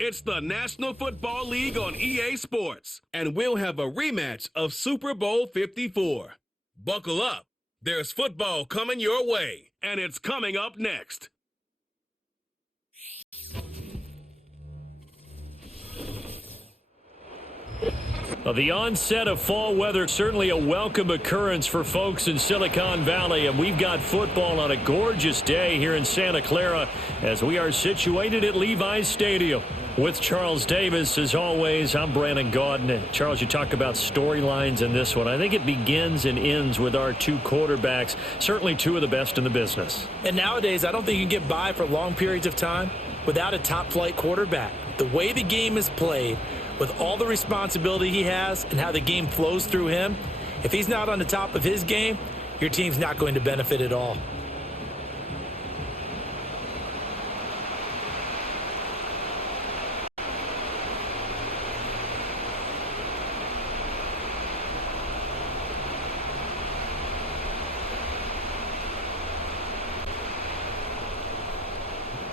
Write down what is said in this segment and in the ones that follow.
It's the National Football League on EA Sports, and we'll have a rematch of Super Bowl 54. Buckle up. There's football coming your way, and it's coming up next. The onset of fall weather, certainly a welcome occurrence for folks in Silicon Valley, and we've got football on a gorgeous day here in Santa Clara as we are situated at Levi's Stadium. With Charles Davis, as always, I'm Brandon Gaudin. Charles, you talk about storylines in this one. I think it begins and ends with our two quarterbacks, certainly two of the best in the business. And nowadays, I don't think you can get by for long periods of time without a top-flight quarterback. The way the game is played, with all the responsibility he has and how the game flows through him, if he's not on the top of his game, your team's not going to benefit at all.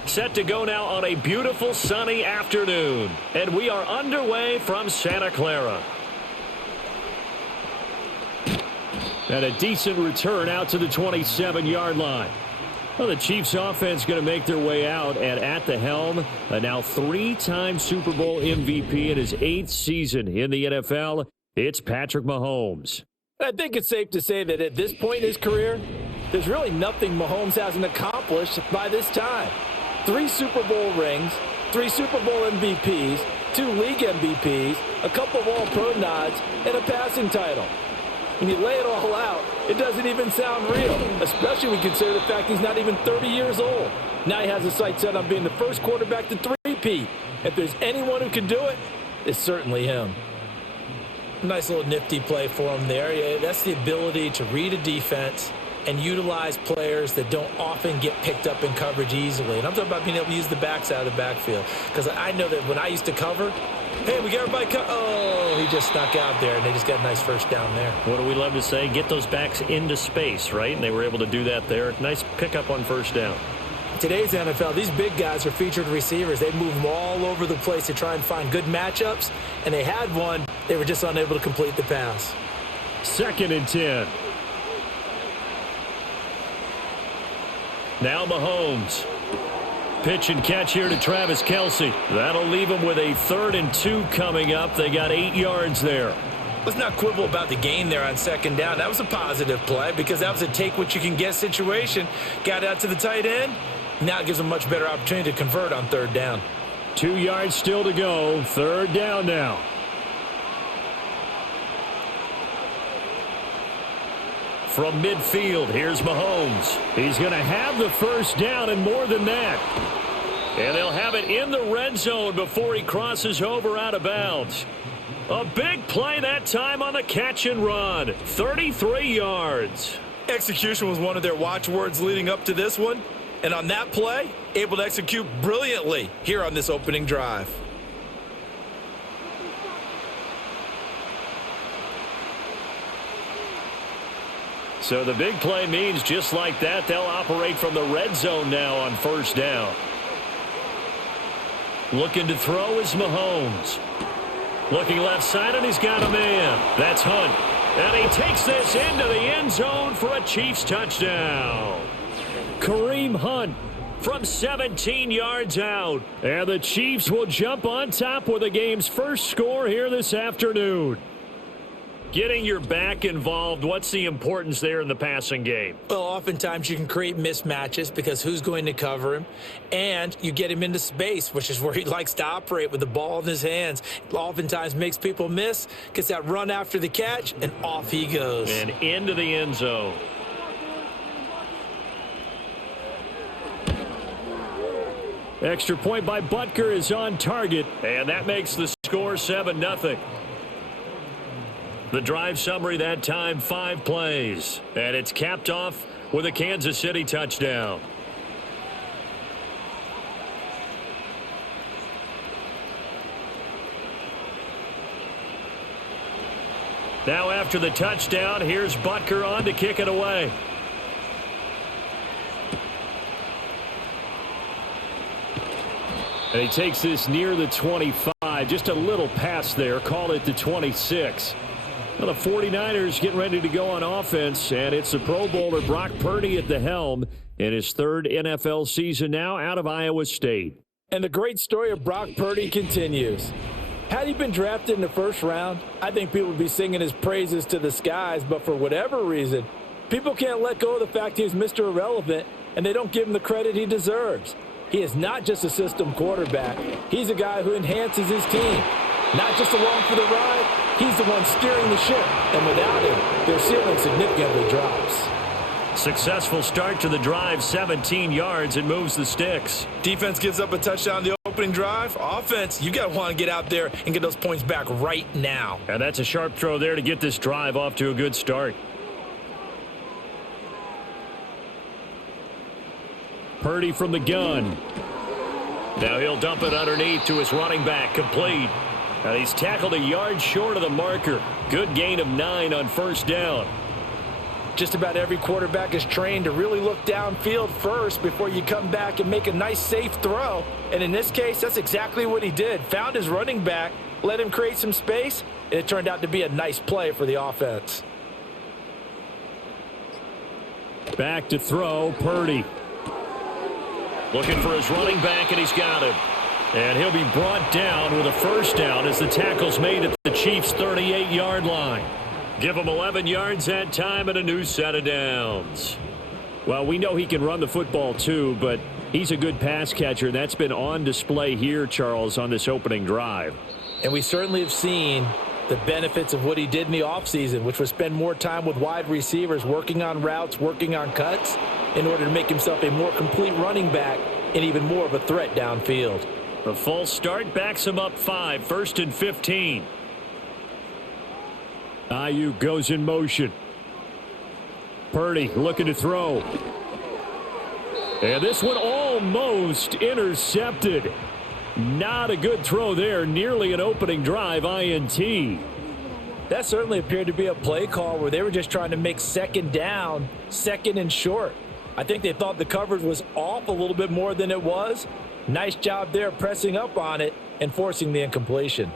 Set to go now on a beautiful sunny afternoon, and we are underway from Santa Clara. And a decent return out to the 27-yard line. Well, the Chiefs offense going to make their way out, and at the helm, a now three-time Super Bowl MVP in his 8th season in the NFL, it's Patrick Mahomes. I think it's safe to say that at this point in his career, there's really nothing Mahomes hasn't accomplished by this time. 3 Super Bowl rings, 3 Super Bowl MVPs, 2 league MVPs, a couple of All-Pro nods, and a passing title. When you lay it all out, it doesn't even sound real, especially when you consider the fact he's not even 30 years old. Now he has his sights set on being the first quarterback to three-peat. If there's anyone who can do it, it's certainly him. Nice little nifty play for him there. Yeah, that's the ability to read a defense and utilize players that don't often get picked up in coverage easily. And I'm talking about being able to use the backs out of the backfield. Because I know that when I used to cover, hey, we got everybody oh, he just snuck out there, and they just got a nice first down there. What do we love to say? Get those backs into space, right? And they were able to do that there. Nice pickup on first down. Today's NFL, these big guys are featured receivers. They move them all over the place to try and find good matchups. And they had one. They were just unable to complete the pass. 2nd and 10. Now Mahomes. Pitch and catch here to Travis Kelce. That'll leave him with a 3rd and 2 coming up. They got 8 yards there. Let's not quibble about the gain there on 2nd down. That was a positive play because that was a take-what-you-can-get situation. Got out to the tight end. Now it gives them a much better opportunity to convert on 3rd down. 2 yards still to go. 3rd down now. From midfield, here's Mahomes. He's going to have the first down and more than that. And they'll have it in the red zone before he crosses over out of bounds. A big play that time on the catch and run. 33 yards. Execution was one of their watchwords leading up to this one. And on that play, able to execute brilliantly here on this opening drive. So the big play means just like that, they'll operate from the red zone now on 1st down. Looking to throw is Mahomes. Looking left side, and he's got a man. That's Hunt. And he takes this into the end zone for a Chiefs touchdown. Kareem Hunt from 17 yards out. And the Chiefs will jump on top with the game's first score here this afternoon. Getting your back involved, what's the importance there in the passing game? Well, oftentimes you can create mismatches because who's going to cover him? And you get him into space, which is where he likes to operate with the ball in his hands. Oftentimes makes people miss, gets that run after the catch, and off he goes. And into the end zone. Extra point by Butker is on target, and that makes the score 7-0. The drive summary that time, 5 plays. And it's capped off with a Kansas City touchdown. Now after the touchdown, here's Butker on to kick it away. And he takes this near the 25. Just a little pass there. Call it the 26. Well, the 49ers getting ready to go on offense, and it's the Pro Bowler Brock Purdy at the helm in his third NFL season now out of Iowa State. And the great story of Brock Purdy continues. Had he been drafted in the first round, I think people would be singing his praises to the skies, but for whatever reason, people can't let go of the fact he's Mr. Irrelevant, and they don't give him the credit he deserves. He is not just a system quarterback. He's a guy who enhances his team. Not just along for the ride, he's the one steering the ship, and without him, their ceiling significantly drops. Successful start to the drive, 17 yards, and moves the sticks. Defense gives up a touchdown the opening drive. Offense, you got to want to get out there and get those points back right now. And that's a sharp throw there to get this drive off to a good start. Purdy from the gun. Now he'll dump it underneath to his running back, complete. And he's tackled a yard short of the marker. Good gain of 9 on first down. Just about every quarterback is trained to really look downfield first before you come back and make a nice, safe throw. And in this case, that's exactly what he did. Found his running back, let him create some space, and it turned out to be a nice play for the offense. Back to throw, Purdy. Looking for his running back, and he's got him. And he'll be brought down with a first down as the tackle's made at the Chiefs' 38-yard line. Give him 11 yards that time and a new set of downs. Well, we know he can run the football too, but he's a good pass catcher. That's been on display here, Charles, on this opening drive. And we certainly have seen the benefits of what he did in the offseason, which was spend more time with wide receivers, working on routes, working on cuts, in order to make himself a more complete running back and even more of a threat downfield. The false start backs him up 5, 1st and 15. Ayuk goes in motion. Purdy looking to throw. And this one almost intercepted. Not a good throw there. Nearly an opening drive INT. That certainly appeared to be a play call where they were just trying to make second down, second and short. I think they thought the coverage was off a little bit more than it was. Nice job there pressing up on it and forcing the incompletion.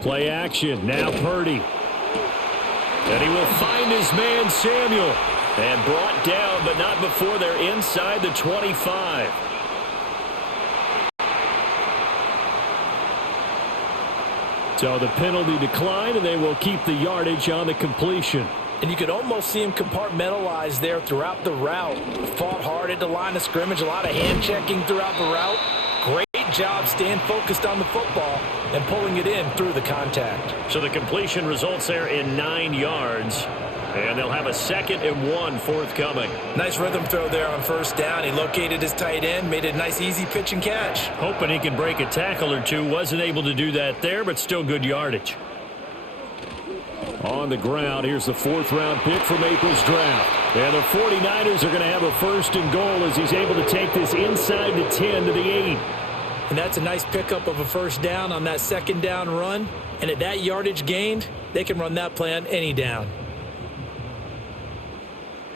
Play action. Now Purdy. And he will find his man Samuel. And brought down, but not before they're inside the 25. So the penalty declined, and they will keep the yardage on the completion. And you could almost see him compartmentalize there throughout the route. Fought hard at the line of scrimmage, a lot of hand checking throughout the route. Great job staying focused on the football and pulling it in through the contact. So the completion results there in 9 yards. And they'll have a 2nd and 1 forthcoming. Nice rhythm throw there on first down. He located his tight end, made it a nice easy pitch and catch. Hoping he can break a tackle or two. Wasn't able to do that there, but still good yardage. On the ground, here's the 4th-round pick from April's draft. And the 49ers are going to have a 1st and goal as he's able to take this inside the 10 to the 8. And that's a nice pickup of a first down on that second down run. And at that yardage gained, they can run that play on any down.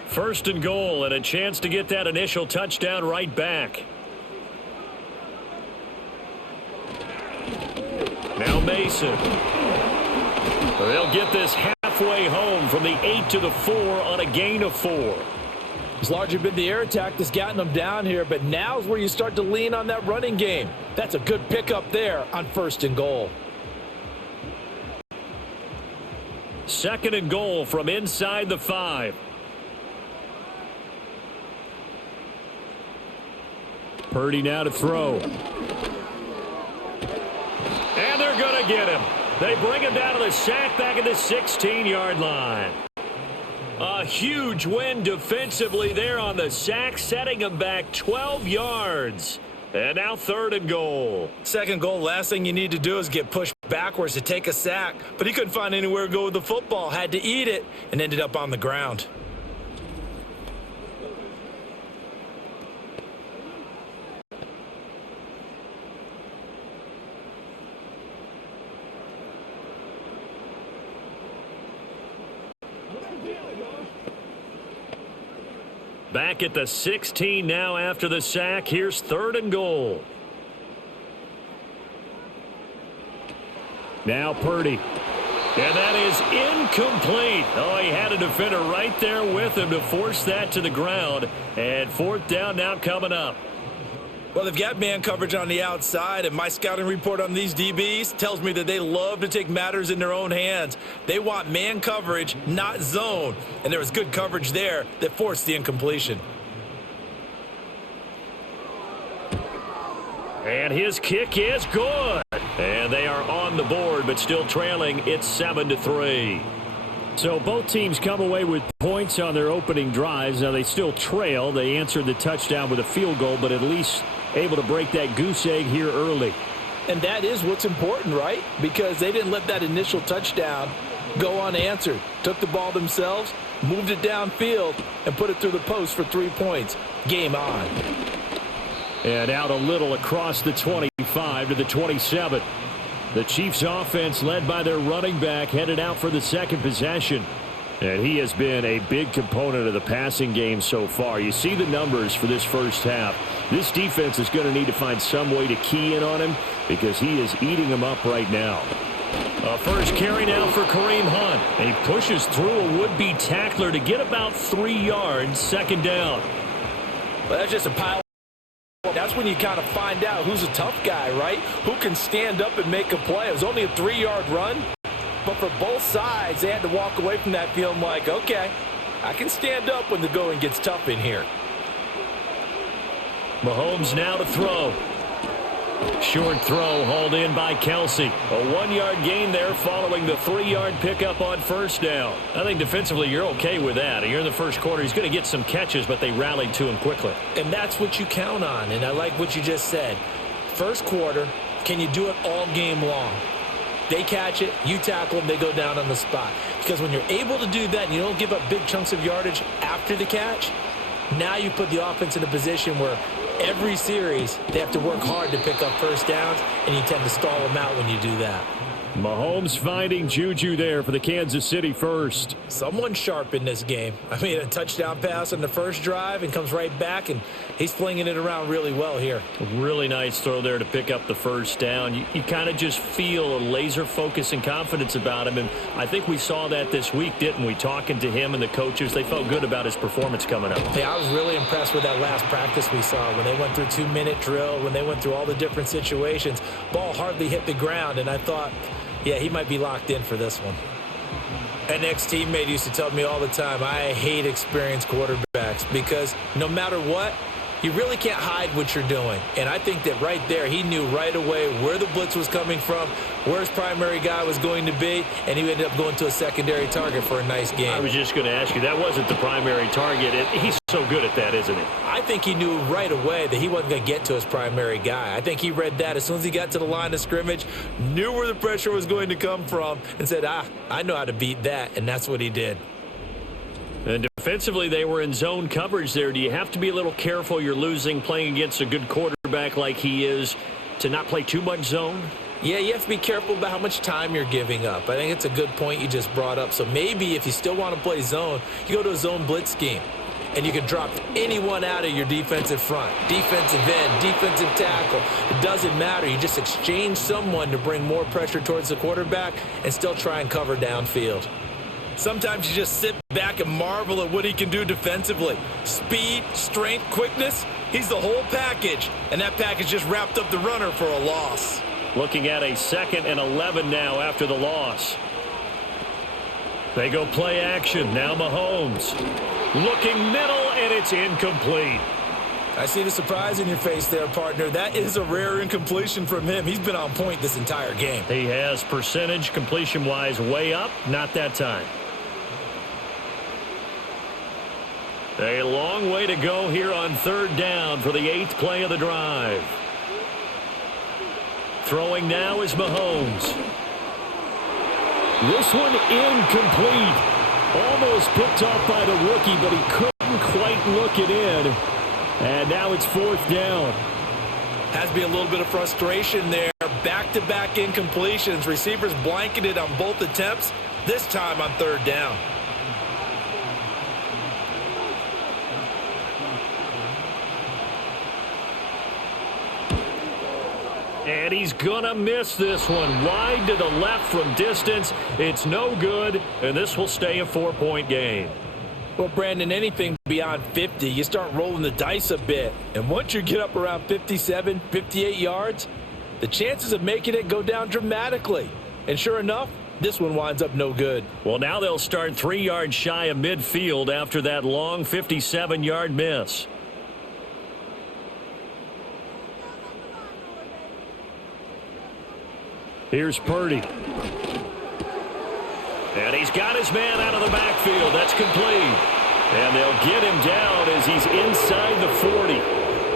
1st and goal and a chance to get that initial touchdown right back. Now Mason. They'll get this halfway home from the 8 to the 4 on a gain of 4. It's largely been the air attack that's gotten them down here, but now's where you start to lean on that running game. That's a good pickup there on 1st and goal. 2nd and goal from inside the 5. Purdy now to throw. And they're going to get him. They bring him down to the sack back at the 16-yard line. A huge win defensively there on the sack, setting him back 12 yards. And now 3rd and goal. 2nd goal, last thing you need to do is get pushed backwards to take a sack. But he couldn't find anywhere to go with the football, had to eat it, and ended up on the ground. Back at the 16 now after the sack. Here's 3rd and goal. Now Purdy. And that is incomplete. Oh, he had a defender right there with him to force that to the ground. And 4th down now coming up. Well, they've got man coverage on the outside, and my scouting report on these DBs tells me that they love to take matters in their own hands. They want man coverage, not zone. And there was good coverage there that forced the incompletion. And his kick is good. And they are on the board, but still trailing. It's 7-3. So both teams come away with points on their opening drives. Now they still trail. They answered the touchdown with a field goal, but at least able to break that goose egg here early. And that is what's important, right? Because they didn't let that initial touchdown go unanswered. Took the ball themselves, moved it downfield, and put it through the post for 3 points. Game on. And out a little across the 25 to the 27. The Chiefs offense led by their running back headed out for the second possession. And he has been a big component of the passing game so far. You see the numbers for this first half. This defense is going to need to find some way to key in on him because he is eating them up right now. First carry now for Kareem Hunt. And he pushes through a would-be tackler to get about 3 yards, 2nd down. Well, that's just a pile. That's when you kind of find out who's a tough guy, right? Who can stand up and make a play. It was only a 3-yard run. But for both sides, they had to walk away from that feeling like, okay, I can stand up when the going gets tough in here. Mahomes now to throw. Short throw hauled in by Kelsey. A 1-yard gain there following the 3-yard pickup on 1st down. I think defensively you're okay with that. You're in the first quarter. He's going to get some catches, but they rallied to him quickly. And that's what you count on. And I like what you just said. First quarter, can you do it all game long? They catch it, you tackle them, they go down on the spot. Because when you're able to do that and you don't give up big chunks of yardage after the catch, now you put the offense in a position where every series they have to work hard to pick up 1st downs, and you tend to stall them out when you do that. Mahomes finding Juju there for the Kansas City first. Someone sharp in this game. I mean, a touchdown pass on the first drive and comes right back, and he's flinging it around really well here. A really nice throw there to pick up the 1st down. You kind of just feel a laser focus and confidence about him, and I think we saw that this week, didn't we? Talking to him and the coaches, they felt good about his performance coming up. Hey, I was really impressed with that last practice we saw when they went through 2-minute drill, when they went through all the different situations. Ball hardly hit the ground, and I thought, yeah, he might be locked in for this one. An ex-teammate used to tell me all the time, I hate experienced quarterbacks because no matter what, you really can't hide what you're doing. And I think that right there, he knew right away where the blitz was coming from, where his primary guy was going to be, and he ended up going to a secondary target for a nice game. I was just going to ask you, that wasn't the primary target. He's so good at that, isn't he? I think he knew right away that he wasn't going to get to his primary guy. I think he read that as soon as he got to the line of scrimmage, knew where the pressure was going to come from, and said, I know how to beat that, and that's what he did. And defensively, they were in zone coverage there. Do you have to be a little careful you're losing playing against a good quarterback like he is to not play too much zone? Yeah, you have to be careful about how much time you're giving up. I think it's a good point you just brought up. So maybe if you still want to play zone, you go to a zone blitz scheme. And you can drop anyone out of your defensive front, defensive end, defensive tackle. It doesn't matter. You just exchange someone to bring more pressure towards the quarterback and still try and cover downfield. Sometimes you just sit back and marvel at what he can do defensively. Speed, strength, quickness, he's the whole package. And that package just wrapped up the runner for a loss. Looking at a 2nd and 11 now after the loss. They go play action. Now Mahomes. Looking middle, and it's incomplete. I see the surprise in your face there, partner. That is a rare incompletion from him. He's been on point this entire game. He has percentage completion-wise way up. Not that time. A long way to go here on 3rd down for the 8th play of the drive. Throwing now is Mahomes. This one incomplete. Almost picked off by the rookie, but he couldn't quite look it in. And now it's 4th down. Has to be a little bit of frustration there. Back-to-back incompletions. Receivers blanketed on both attempts, this time on 3rd down. And he's going to miss this one. Wide to the left from distance. It's no good, and this will stay a 4-point game. Well, Brandon, anything beyond 50, you start rolling the dice a bit. And once you get up around 57, 58 yards, the chances of making it go down dramatically. And sure enough, this one winds up no good. Well, now they'll start 3 yards shy of midfield after that long 57-yard miss. Here's Purdy. And he's got his man out of the backfield. That's complete. And they'll get him down as he's inside the 40.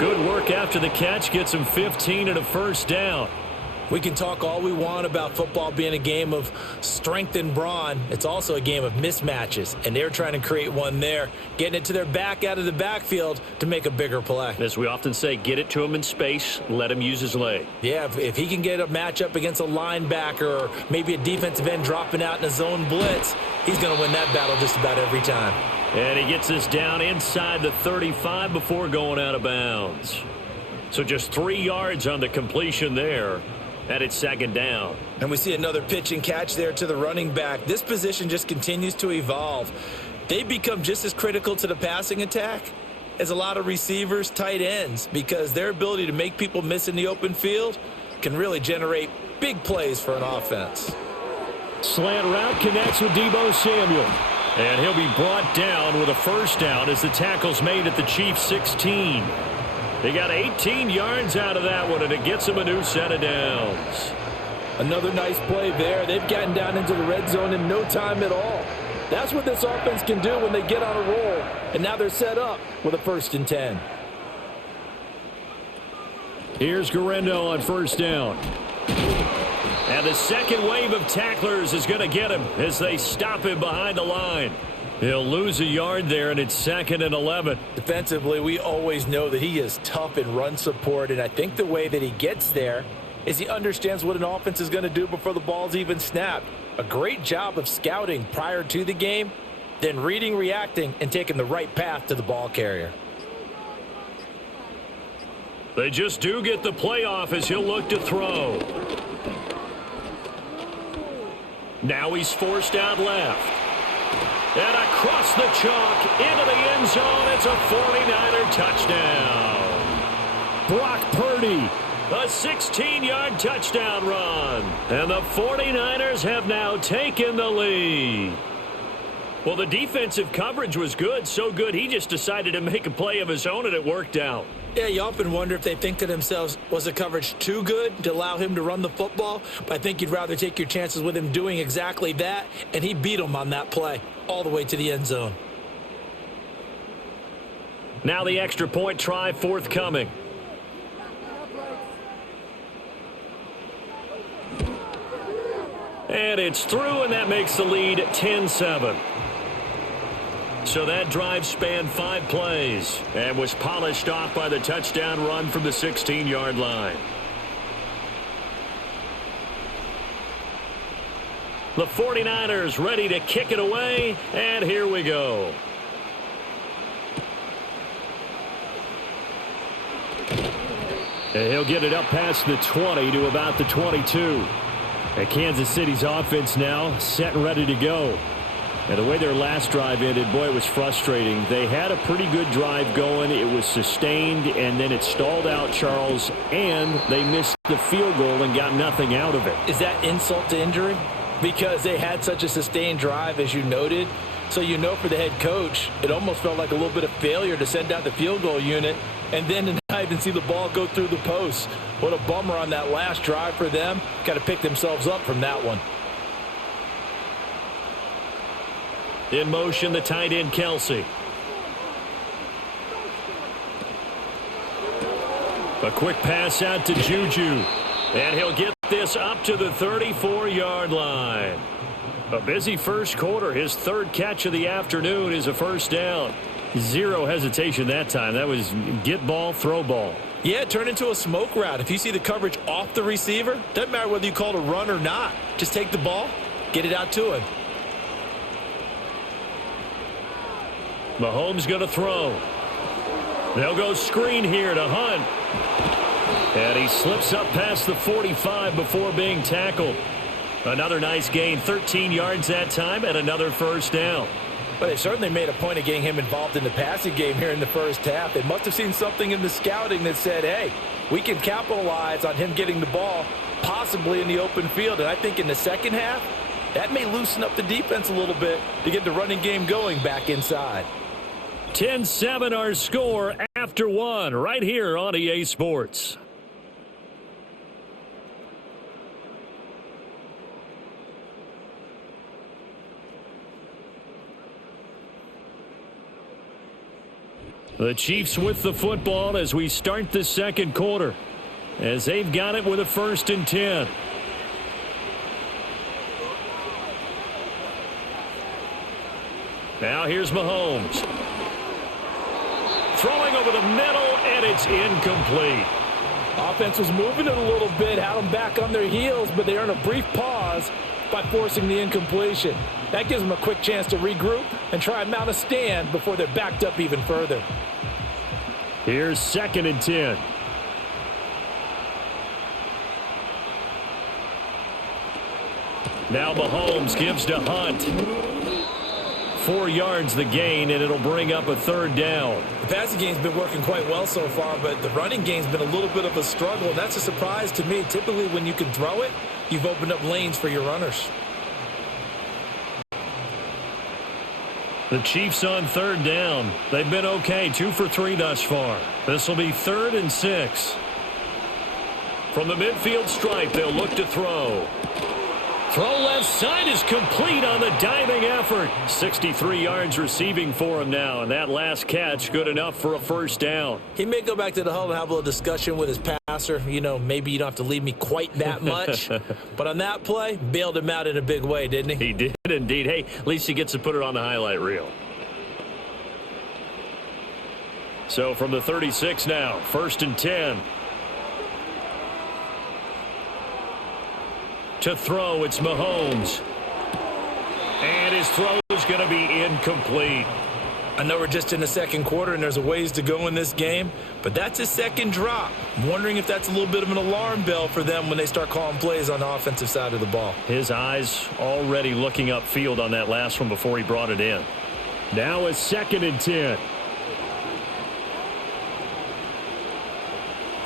Good work after the catch. Gets him 15 and a first down. We can talk all we want about football being a game of strength and brawn. It's also a game of mismatches, and they're trying to create one there, getting it to their back out of the backfield to make a bigger play. As we often say, get it to him in space, let him use his leg. Yeah, if he can get a matchup against a linebacker or maybe a defensive end dropping out in a zone blitz, he's going to win that battle just about every time. And he gets us down inside the 35 before going out of bounds. So just 3 yards on the completion there. And it's second down. And we see another pitch and catch there to the running back. This position just continues to evolve. They become just as critical to the passing attack as a lot of receivers, tight ends, because their ability to make people miss in the open field can really generate big plays for an offense. Slant route connects with Deebo Samuel. And he'll be brought down with a first down as the tackle's made at the Chiefs' 16. They got 18 yards out of that one, and it gets them a new set of downs. Another nice play there. They've gotten down into the red zone in no time at all. That's what this offense can do when they get on a roll. And now they're set up with a 1st and 10. Here's Guerrero on first down. And the second wave of tacklers is going to get him as they stop him behind the line. He'll lose a yard there, and it's 2nd and 11. Defensively, we always know that he is tough in run support, and I think the way that he gets there is he understands what an offense is going to do before the ball's even snapped. A great job of scouting prior to the game, then reading, reacting, and taking the right path to the ball carrier. They just do get the playoff as he'll look to throw. Now he's forced out left. And across the chalk into the end zone. It's a 49er touchdown. Brock Purdy, a 16-yard touchdown run. And the 49ers have now taken the lead. Well, the defensive coverage was good, so good he just decided to make a play of his own, and it worked out. Yeah, you often wonder if they think to themselves, was the coverage too good to allow him to run the football? But I think you'd rather take your chances with him doing exactly that, and he beat him on that play all the way to the end zone. Now the extra point try forthcoming. And it's through, and that makes the lead 10-7. So that drive spanned 5 plays and was polished off by the touchdown run from the 16-yard line. The 49ers ready to kick it away, and here we go. And he'll get it up past the 20 to about the 22. And Kansas City's offense now set and ready to go. And the way their last drive ended, boy, it was frustrating. They had a pretty good drive going. It was sustained, and then it stalled out, Charles, and they missed the field goal and got nothing out of it. Is that insult to injury? Because they had such a sustained drive, as you noted. So you know for the head coach, it almost felt like a little bit of failure to send out the field goal unit and then to not even see the ball go through the post. What a bummer on that last drive for them. Got to pick themselves up from that one. In motion, the tight end, Kelsey. A quick pass out to Juju. And he'll get this up to the 34-yard line. A busy first quarter. His 3rd catch of the afternoon is a first down. Zero hesitation that time. That was get ball, throw ball. Yeah, it turned into a smoke route. If you see the coverage off the receiver, doesn't matter whether you call it a run or not. Just take the ball, get it out to him. Mahomes going to throw. They'll go screen here to Hunt. And he slips up past the 45 before being tackled. Another nice gain, 13 yards that time, and another first down. But they certainly made a point of getting him involved in the passing game here in the first half. They must have seen something in the scouting that said, hey, we can capitalize on him getting the ball, possibly in the open field. And I think in the second half, that may loosen up the defense a little bit to get the running game going back inside. 10-7 our score after one right here on EA Sports. The Chiefs with the football as we start the second quarter, as they've got it with a 1st and 10. Now here's Mahomes. Throwing over the middle, and it's incomplete. Offense was moving it a little bit, had them back on their heels, but they earn a brief pause by forcing the incompletion. That gives them a quick chance to regroup and try and mount a stand before they're backed up even further. Here's 2nd and 10. Now Mahomes gives to Hunt. 4 yards the gain, and it'll bring up a 3rd down. The passing game's been working quite well so far, but the running game's been a little bit of a struggle, and that's a surprise to me. Typically, when you can throw it, you've opened up lanes for your runners. The Chiefs on 3rd down. They've been okay, 2 for 3 thus far. This will be 3rd and 6. From the midfield stripe, they'll look to throw. Throw left side is complete on the diving effort. 63 yards receiving for him now, and that last catch good enough for a 1st down. He may go back to the huddle and have a little discussion with his passer. You know, maybe you don't have to leave me quite that much. But on that play, bailed him out in a big way, didn't he? He did indeed. Hey, at least he gets to put it on the highlight reel. So from the 36 now, 1st and 10. To throw, it's Mahomes. And his throw is going to be incomplete. I know we're just in the second quarter and there's a ways to go in this game, but that's his 2nd drop. I'm wondering if that's a little bit of an alarm bell for them when they start calling plays on the offensive side of the ball. His eyes already looking upfield on that last one before he brought it in. Now a 2nd and 10.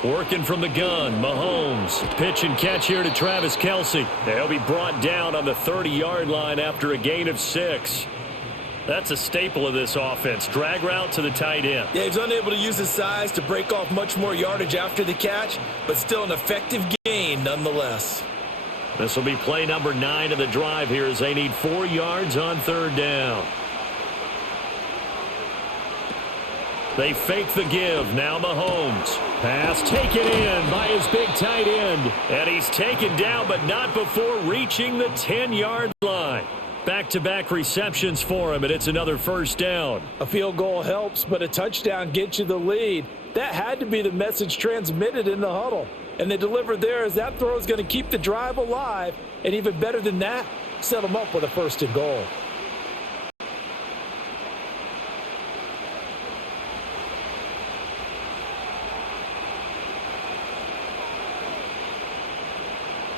Working from the gun, Mahomes. Pitch and catch here to Travis Kelce. They'll be brought down on the 30-yard line after a gain of 6. That's a staple of this offense. Drag route to the tight end. Yeah, he's unable to use his size to break off much more yardage after the catch, but still an effective gain nonetheless. This will be play number 9 of the drive here as they need 4 yards on 3rd down. They fake the give. Now Mahomes. Pass taken in by his big tight end. And he's taken down, but not before reaching the 10-yard line. Back-to-back receptions for him, and it's another 1st down. A field goal helps, but a touchdown gets you the lead. That had to be the message transmitted in the huddle. And they delivered there as that throw is going to keep the drive alive. And even better than that, set them up with a 1st and goal.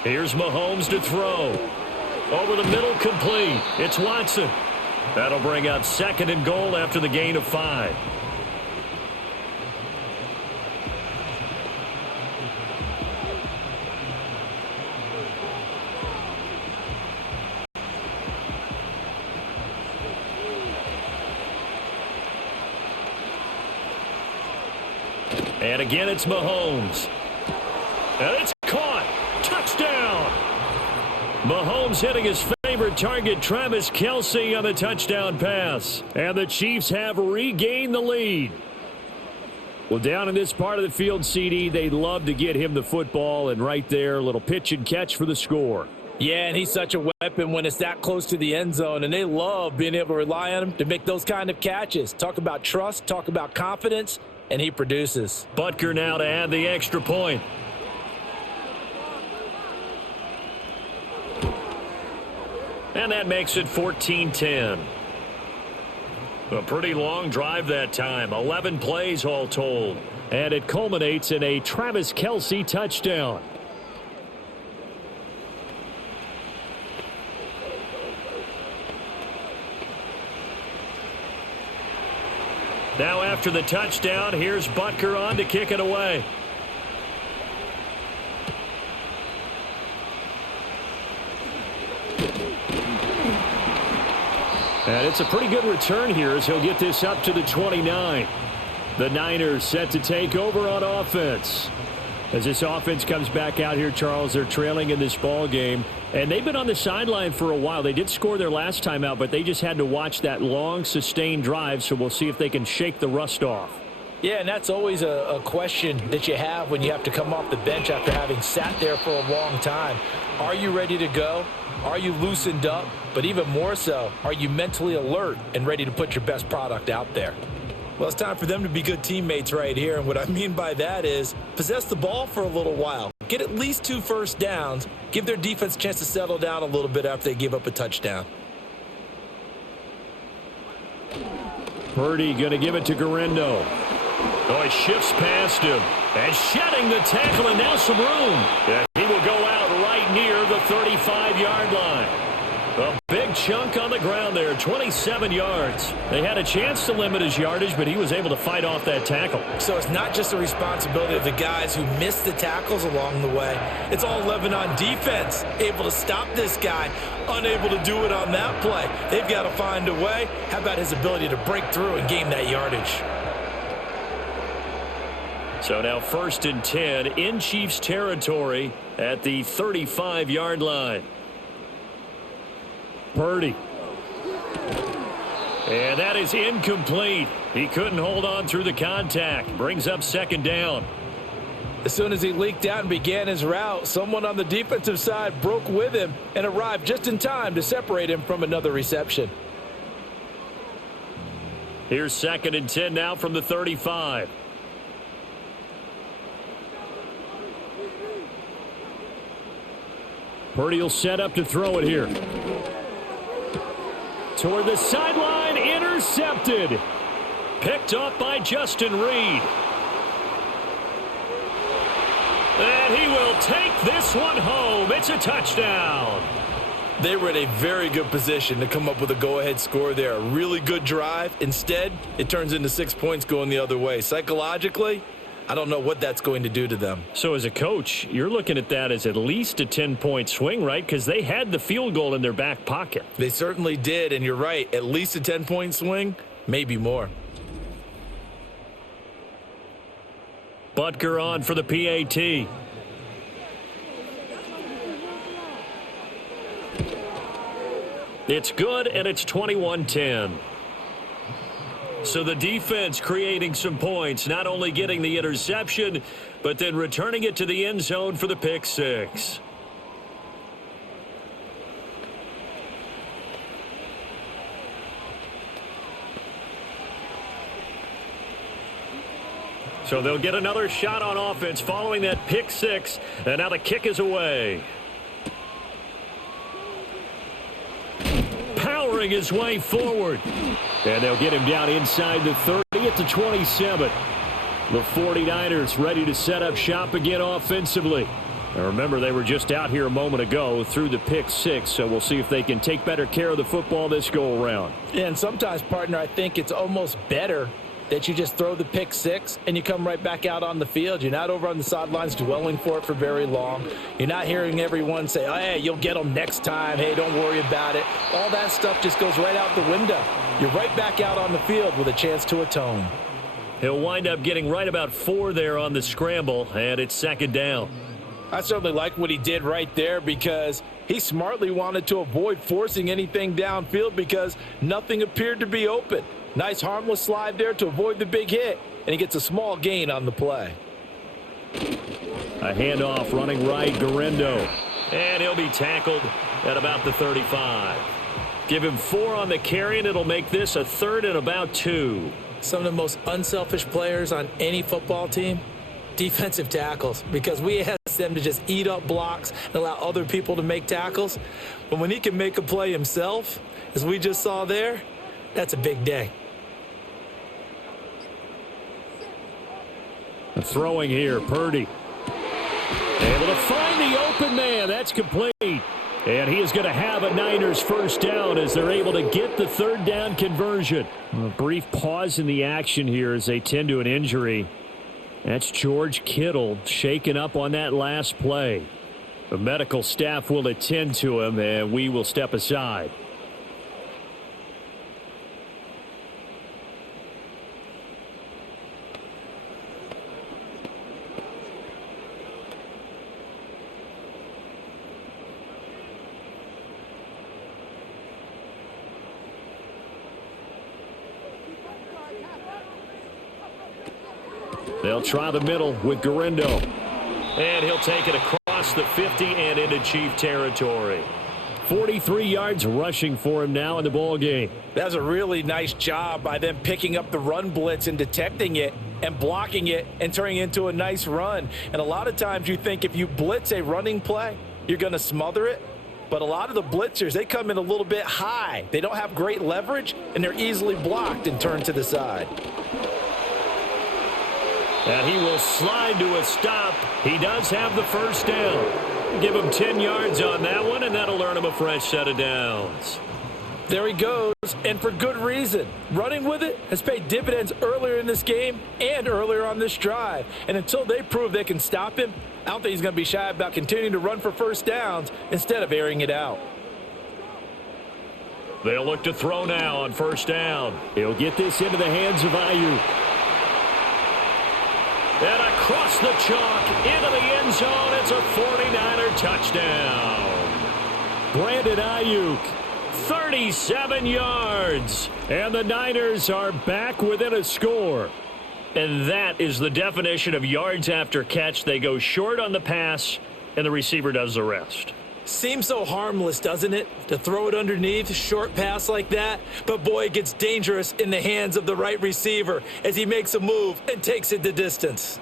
Here's Mahomes to throw. Over the middle, complete. It's Watson. That'll bring up 2nd and goal after the gain of 5. And again, it's Mahomes. And it's caught. Touchdown. Mahomes hitting his favorite target, Travis Kelce, on the touchdown pass. And the Chiefs have regained the lead. Well, down in this part of the field, CD, they'd love to get him the football, and right there, a little pitch and catch for the score. Yeah, and he's such a weapon when it's that close to the end zone, and they love being able to rely on him to make those kind of catches. Talk about trust, talk about confidence, and he produces. Butker now to add the extra point. And that makes it 14-10. A pretty long drive that time, 11 plays all told. And it culminates in a Travis Kelce touchdown. Now after the touchdown, here's Butker on to kick it away. And it's a pretty good return here as he'll get this up to the 29. The Niners set to take over on offense. As this offense comes back out here, Charles, they're trailing in this ball game. And they've been on the sideline for a while. They did score their last time out, but they just had to watch that long, sustained drive, so we'll see if they can shake the rust off. Yeah, and that's always a question that you have when you have to come off the bench after having sat there for a long time. Are you ready to go? Are you loosened up? But even more so, are you mentally alert and ready to put your best product out there? Well, it's time for them to be good teammates right here, and what I mean by that is possess the ball for a little while. Get at least 2 first downs. Give their defense a chance to settle down a little bit after they give up a touchdown. Purdy going to give it to Garendo. Oh, he shifts past him. And shedding the tackle, and now some room. Yeah, he will go out right near the 35-yard line. A big chunk on the ground there, 27 yards. They had a chance to limit his yardage, but he was able to fight off that tackle. So it's not just the responsibility of the guys who missed the tackles along the way. It's all 11 on defense, able to stop this guy, unable to do it on that play. They've got to find a way. How about his ability to break through and gain that yardage? So now 1st and 10 in Chiefs territory at the 35-yard line. Purdy. And that is incomplete. He couldn't hold on through the contact. Brings up 2nd down. As soon as he leaked out and began his route, someone on the defensive side broke with him and arrived just in time to separate him from another reception. Here's 2nd and 10 now from the 35. Purdy will set up to throw it here. Toward the sideline, intercepted. Picked up by Justin Reed. And he will take this one home. It's a touchdown. They were in a very good position to come up with a go-ahead score there. A really good drive. Instead, it turns into 6 points going the other way. Psychologically, I don't know what that's going to do to them. So as a coach, you're looking at that as at least a 10-point swing, right? Because they had the field goal in their back pocket. They certainly did, and you're right. At least a 10-point swing, maybe more. Butker on for the PAT. It's good, and it's 21-10. So the defense creating some points, not only getting the interception, but then returning it to the end zone for the pick six. So they'll get another shot on offense following that pick six, and now the kick is away. Powering his way forward. And they'll get him down inside the 30 at the 27. The 49ers ready to set up shop again offensively. Now remember, they were just out here a moment ago through the pick six, so we'll see if they can take better care of the football this go around. Yeah, and sometimes, partner, I think it's almost better that you just throw the pick six and you come right back out on the field. You're not over on the sidelines dwelling for it for very long. You're not hearing everyone say, oh, hey, you'll get them next time. Hey, don't worry about it. All that stuff just goes right out the window. You're right back out on the field with a chance to atone. He'll wind up getting right about 4 there on the scramble, and it's 2nd down. I certainly like what he did right there because he smartly wanted to avoid forcing anything downfield because nothing appeared to be open. Nice harmless slide there to avoid the big hit, and he gets a small gain on the play. A handoff running right, Garendo. And he'll be tackled at about the 35. Give him 4 on the carry, and it'll make this a 3rd and about 2. Some of the most unselfish players on any football team, defensive tackles, because we ask them to just eat up blocks and allow other people to make tackles. But when he can make a play himself, as we just saw there, that's a big day. Throwing here, Purdy. Able to find the open man. That's complete. And he is going to have a Niners first down as they're able to get the third down conversion. A brief pause in the action here as they tend to an injury. That's George Kittle shaken up on that last play. The medical staff will attend to him, and we will step aside. They'll try the middle with Garindo. And he'll take it across the 50 and into Chief territory. 43 yards rushing for him now in the ball game. That's a really nice job by them picking up the run blitz and detecting it and blocking it and turning it into a nice run. And a lot of times you think if you blitz a running play, you're going to smother it. But a lot of the blitzers, they come in a little bit high. They don't have great leverage, and they're easily blocked and turned to the side. And he will slide to a stop. He does have the first down. Give him 10 yards on that one, and that'll earn him a fresh set of downs. There he goes, and for good reason. Running with it has paid dividends earlier in this game and earlier on this drive. And until they prove they can stop him, I don't think he's going to be shy about continuing to run for first downs instead of airing it out. They'll look to throw now on first down. He'll get this into the hands of Ayuk. And across the chalk, into the end zone, it's a 49er touchdown. Brandon Ayuk, 37 yards. And the Niners are back within a score. And that is the definition of yards after catch. They go short on the pass, and the receiver does the rest. Seems so harmless, doesn't it, to throw it underneath, short pass like that? But boy, it gets dangerous in the hands of the right receiver as he makes a move and takes it the distance.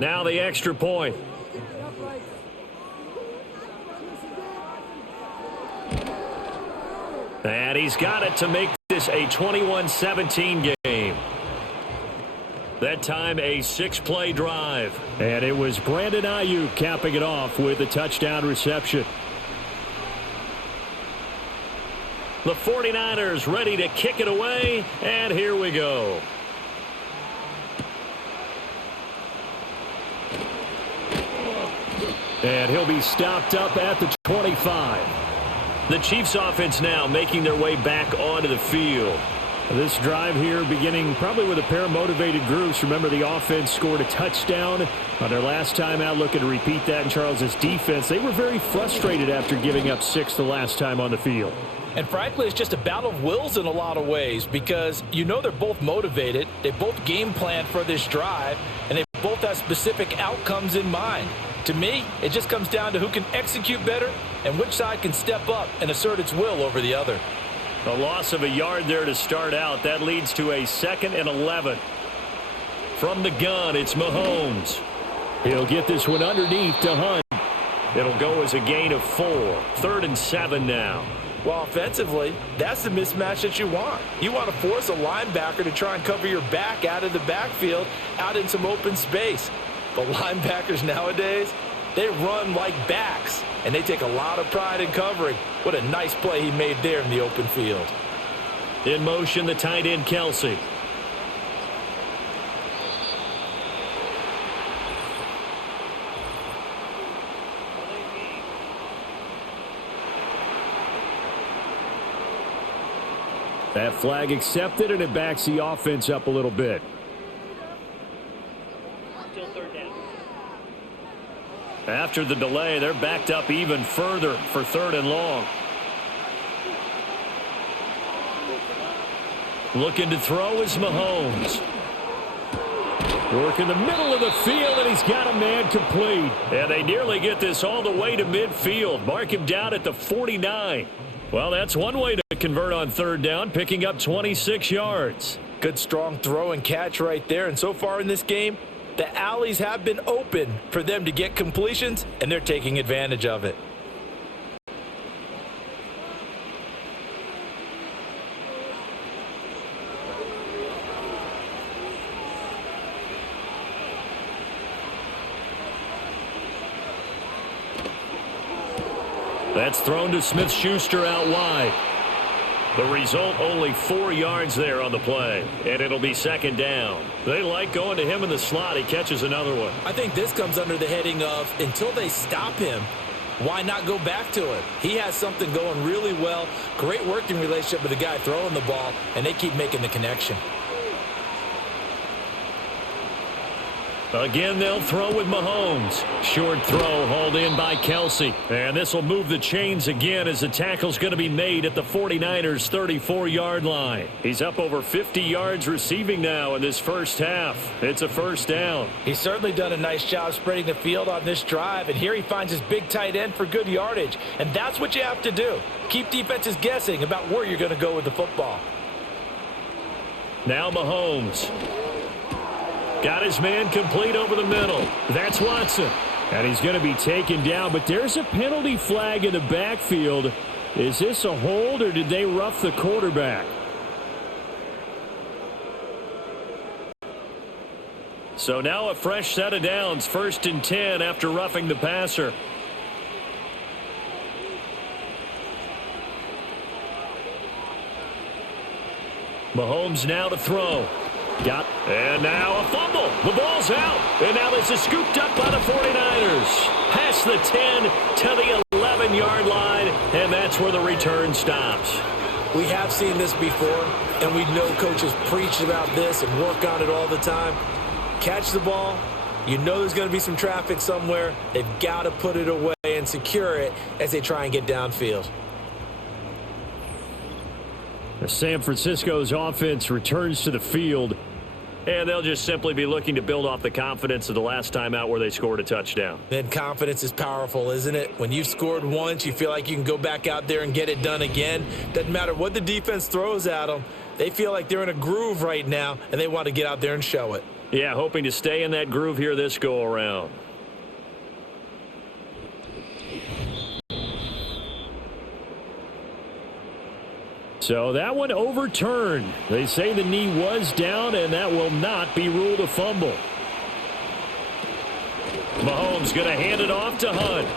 Now the extra point. And he's got it to make this a 21-17 game. That time a 6-play drive. And it was Brandon Ayuk capping it off with a touchdown reception. The 49ers ready to kick it away. And here we go. And he'll be stopped up at the 25. The Chiefs offense now making their way back onto the field. This drive here beginning probably with a pair of motivated groups. Remember, the offense scored a touchdown on their last time out, looking to repeat that in Charles's defense. They were very frustrated after giving up 6 the last time on the field. And frankly, it's just a battle of wills in a lot of ways because you know they're both motivated. They both game planned for this drive, and they both have specific outcomes in mind. To me, it just comes down to who can execute better and which side can step up and assert its will over the other. A loss of a yard there to start out. That leads to a 2nd and 11. From the gun, it's Mahomes. He'll get this one underneath to Hunt. It'll go as a gain of 4. 3rd and 7 now. Well, offensively, that's the mismatch that you want. You want to force a linebacker to try and cover your back out of the backfield, out in some open space. But linebackers nowadays, they run like backs, and they take a lot of pride in covering. What a nice play he made there in the open field. In motion, the tight end, Kelsey. That flag accepted, and it backs the offense up a little bit. Still 3rd down. After the delay, they're backed up even further for 3rd and long. Looking to throw is Mahomes. Work in the middle of the field, and he's got a man complete. And they nearly get this all the way to midfield. Mark him down at the 49. Well, that's one way to convert on 3rd down, picking up 26 yards. Good strong throw and catch right there. And so far in this game, the alleys have been open for them to get completions, and they're taking advantage of it. That's thrown to Smith-Schuster out wide. The result, only 4 yards there on the play, and it'll be second down. They like going to him in the slot. He catches another one. I think this comes under the heading of until they stop him, why not go back to it? He has something going really well, great working relationship with the guy throwing the ball, and they keep making the connection. Again, they'll throw with Mahomes. Short throw hauled in by Kelsey. And this will move the chains again as the tackle's going to be made at the 49ers' 34-yard line. He's up over 50 yards receiving now in this first half. It's a first down. He's certainly done a nice job spreading the field on this drive, and here he finds his big tight end for good yardage. And that's what you have to do. Keep defenses guessing about where you're going to go with the football. Now Mahomes. Got his man complete over the middle. That's Watson. And he's going to be taken down, but there's a penalty flag in the backfield. Is this a hold, or did they rough the quarterback? So now a fresh set of downs, 1st and 10 after roughing the passer. Mahomes now to throw. And now a fumble. The ball's out. And now this is scooped up by the 49ers. Past the 10 to the 11-yard line. And that's where the return stops. We have seen this before, and we know coaches preach about this and work on it all the time. Catch the ball. You know there's going to be some traffic somewhere. They've got to put it away and secure it as they try and get downfield. San Francisco's offense returns to the field, and they'll just simply be looking to build off the confidence of the last time out where they scored a touchdown. Then confidence is powerful, isn't it? When you've scored once, you feel like you can go back out there and get it done again. Doesn't matter what the defense throws at them. They feel like they're in a groove right now, and they want to get out there and show it. Yeah, hoping to stay in that groove here this go-around. So that one overturned. They say the knee was down, and that will not be ruled a fumble. Mahomes going to hand it off to Hunt.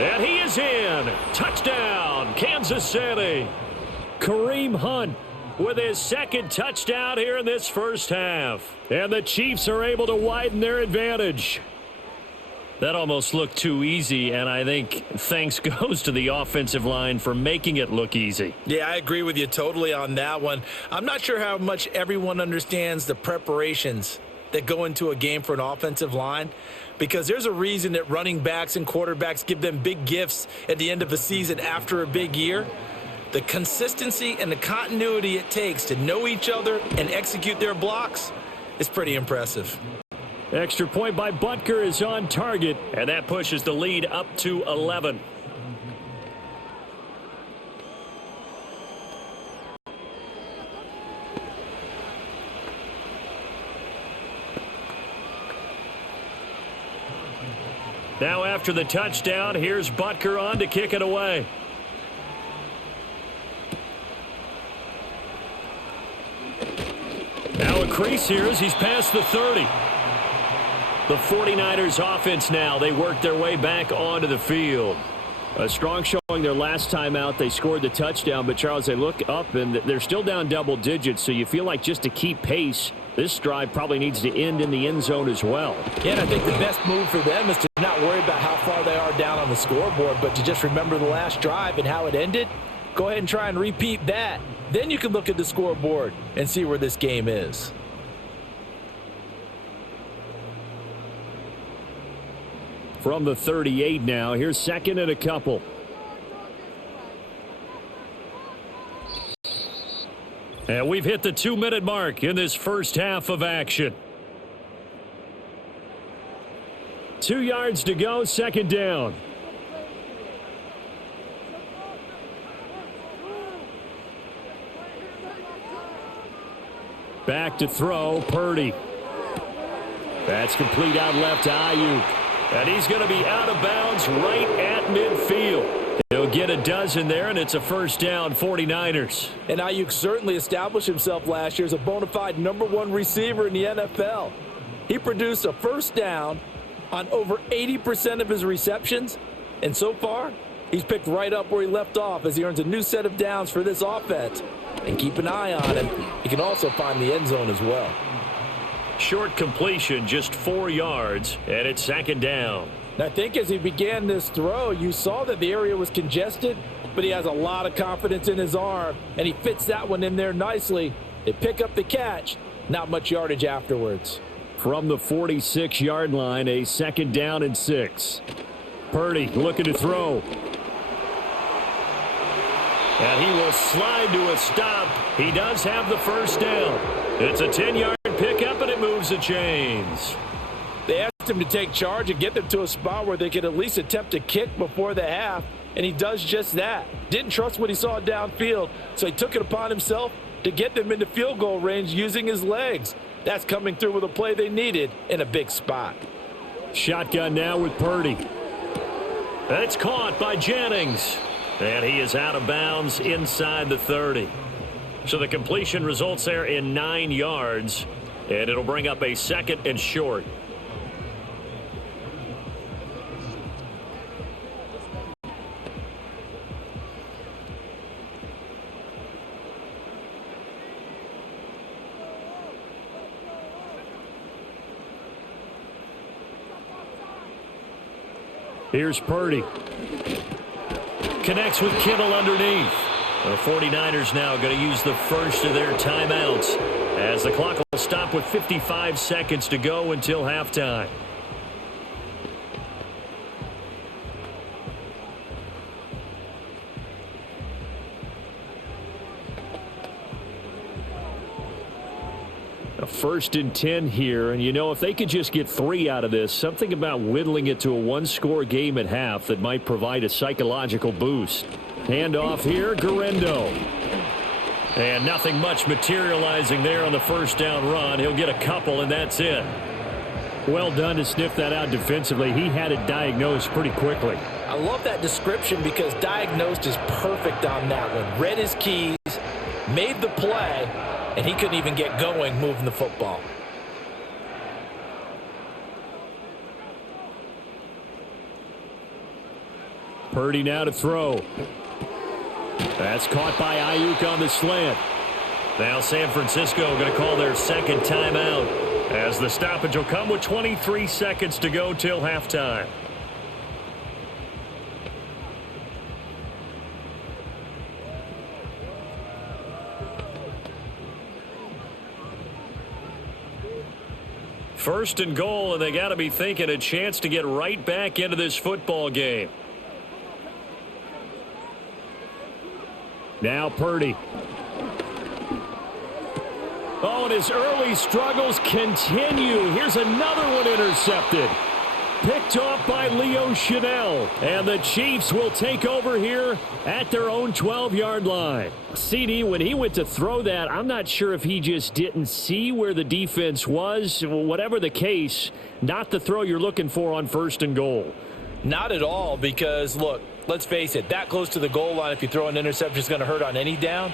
And he is in. Touchdown, Kansas City. Kareem Hunt with his second touchdown here in this first half. And the Chiefs are able to widen their advantage. That almost looked too easy, and I think thanks goes to the offensive line for making it look easy. Yeah, I agree with you totally on that one. I'm not sure how much everyone understands the preparations that go into a game for an offensive line, because there's a reason that running backs and quarterbacks give them big gifts at the end of a season after a big year. The consistency and the continuity it takes to know each other and execute their blocks is pretty impressive. Extra point by Butker is on target, and that pushes the lead up to 11. Now after the touchdown, here's Butker on to kick it away. Now a crease here as he's past the 30. The 49ers offense now, they work their way back onto the field. A strong showing their last time out. They scored the touchdown, but Charles, they look up and they're still down double digits, so you feel like just to keep pace, this drive probably needs to end in the end zone as well. Yeah, and I think the best move for them is to not worry about how far they are down on the scoreboard, but to just remember the last drive and how it ended. Go ahead and try and repeat that. Then you can look at the scoreboard and see where this game is. From the 38 now, here's second and a couple. And we've hit the 2-minute mark in this first half of action. 2 yards to go, second down. Back to throw, Purdy. That's complete out left to Ayuk. And he's going to be out of bounds right at midfield. He'll get a dozen there, and it's a first down, 49ers. And Ayuk certainly established himself last year as a bona fide #1 receiver in the NFL. He produced a first down on over 80% of his receptions, and so far, He's picked right up where he left off as he earns a new set of downs for this offense. And keep an eye on him. He can also find the end zone as well. Short completion, just 4 yards, and it's second down. And I think as he began this throw, you saw that the area was congested, but he has a lot of confidence in his arm, and he fits that one in there nicely. They pick up the catch, not much yardage afterwards. From the 46-yard line, a second down and 6. Purdy looking to throw. And he will slide to a stop. He does have the first down. It's a 10-yard pickup, and it moves the chains. They asked him to take charge and get them to a spot where they could at least attempt a kick before the half, and he does just that. Didn't trust what he saw downfield, so he took it upon himself to get them into field goal range using his legs. That's coming through with a play they needed in a big spot. Shotgun now with Purdy. That's caught by Jennings. And he is out of bounds inside the 30. So the completion results there in 9 yards. And it'll bring up a second and short. Here's Purdy. Connects with Kittle underneath. The 49ers now going to use the first of their timeouts as the clock will stop with 55 seconds to go until halftime. A 1st and 10 here, and you know, if they could just get 3 out of this, something about whittling it to a one-score game at half that might provide a psychological boost. Handoff here, Guerrero. And nothing much materializing there on the first down run. He'll get a couple, and that's it. Well done to sniff that out defensively. He had it diagnosed pretty quickly. I love that description because diagnosed is perfect on that one. Read his keys, made the play, and he couldn't even get going moving the football. Purdy now to throw. That's caught by Ayuk on the slant. Now San Francisco going to call their second timeout as the stoppage will come with 23 seconds to go till halftime. First and goal, and they got to be thinking a chance to get right back into this football game. Now Purdy. Oh, and his early struggles continue. Here's another one intercepted. Picked off by Leo Chanel. And the Chiefs will take over here at their own 12-yard line. CD, when he went to throw that, I'm not sure if he just didn't see where the defense was. Whatever the case, not the throw you're looking for on 1st and goal. Not at all, because, look, let's face it, that close to the goal line, if you throw an interception, is going to hurt on any down.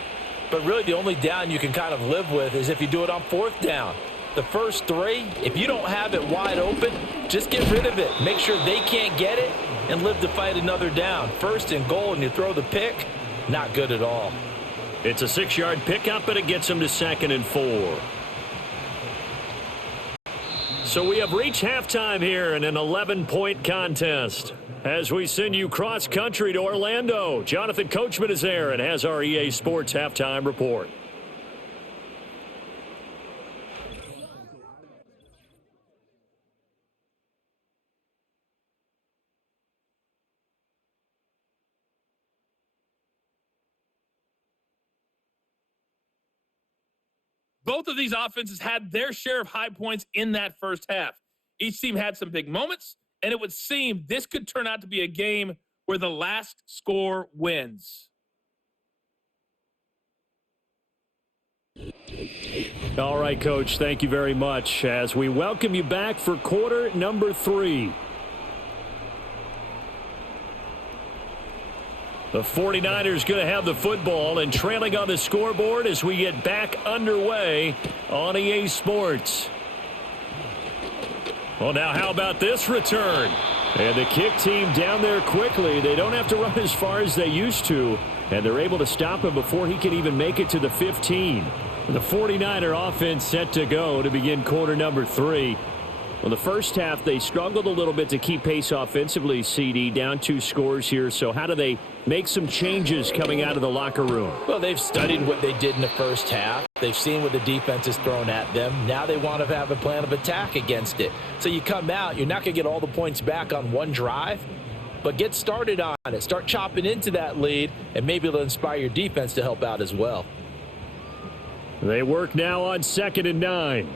But really, the only down you can kind of live with is if you do it on 4th down. The first 3, if you don't have it wide open, just get rid of it. Make sure they can't get it and live to fight another down. 1st and goal, and you throw the pick, not good at all. It's a 6-yard pickup, and it gets them to 2nd and 4. So we have reached halftime here in an 11-point contest. As we send you cross-country to Orlando, Jonathan Coachman is there and has our EA Sports halftime report. Both of these offenses had their share of high points in that first half. Each team had some big moments, and it would seem this could turn out to be a game where the last score wins. All right, Coach, thank you very much as we welcome you back for quarter number 3. The 49ers going to have the football and trailing on the scoreboard as we get back underway on EA Sports. Well, now how about this return? And the kick team down there quickly. They don't have to run as far as they used to, and they're able to stop him before he can even make it to the 15. The 49er offense set to go to begin quarter number 3. Well, the first half, they struggled a little bit to keep pace offensively, CD, down 2 scores here. So how do they make some changes coming out of the locker room? Well, they've studied what they did in the first half. They've seen what the defense has thrown at them. Now they want to have a plan of attack against it. So you come out, you're not going to get all the points back on one drive, but get started on it. Start chopping into that lead, and maybe it'll inspire your defense to help out as well. They work now on 2nd and 9.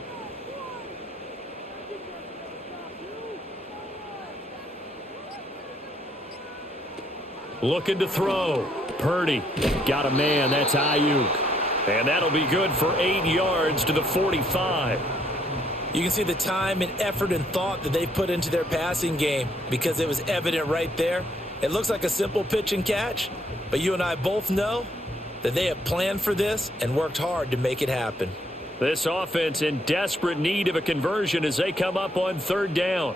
Looking to throw. Purdy got a man. That's Ayuk. And that'll be good for 8 yards to the 45. You can see the time and effort and thought that they've put into their passing game because it was evident right there. It looks like a simple pitch and catch, but you and I both know that they have planned for this and worked hard to make it happen. This offense in desperate need of a conversion as they come up on 3rd down.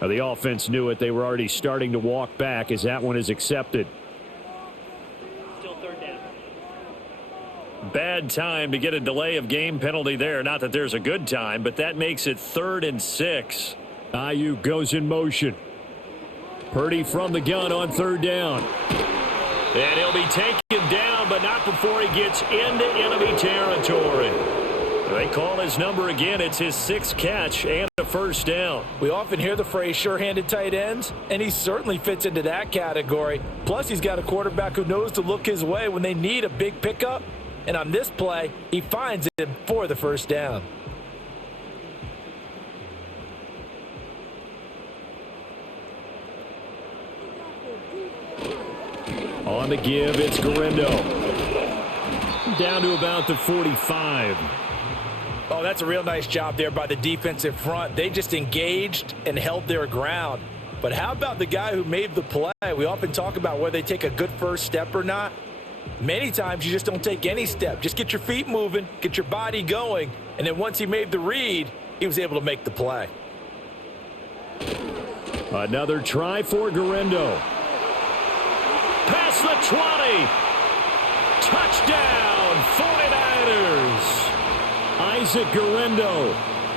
The offense knew it. They were already starting to walk back as that one is accepted. Still 3rd down. Bad time to get a delay of game penalty there. Not that there's a good time, but that makes it 3rd and 6. Ayuk goes in motion. Purdy from the gun on 3rd down. And he'll be taken down, but not before he gets into enemy territory. They call his number again. It's his 6th catch and a 1st down. We often hear the phrase sure-handed tight ends, and he certainly fits into that category. Plus, he's got a quarterback who knows to look his way when they need a big pickup. And on this play, he finds it for the 1st down. On the give, it's Garindo. Down to about the 45. Oh, that's a real nice job there by the defensive front. They just engaged and held their ground. But how about the guy who made the play? We often talk about whether they take a good first step or not. Many times you just don't take any step. Just get your feet moving, get your body going, and then once he made the read, he was able to make the play. Another try for Garindo. Past the 20. Touchdown, 49ers. Isaac Garindo,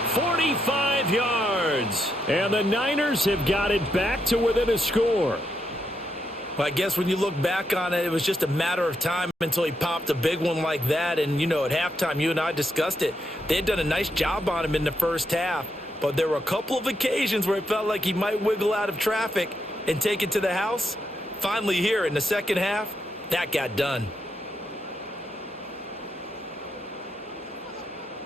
45 yards. And the Niners have got it back to within a score. Well, I guess when you look back on it, it was just a matter of time until he popped a big one like that. And, you know, at halftime, you and I discussed it. They had done a nice job on him in the first half. But there were a couple of occasions where it felt like he might wiggle out of traffic and take it to the house. Finally here in the second half, that got done.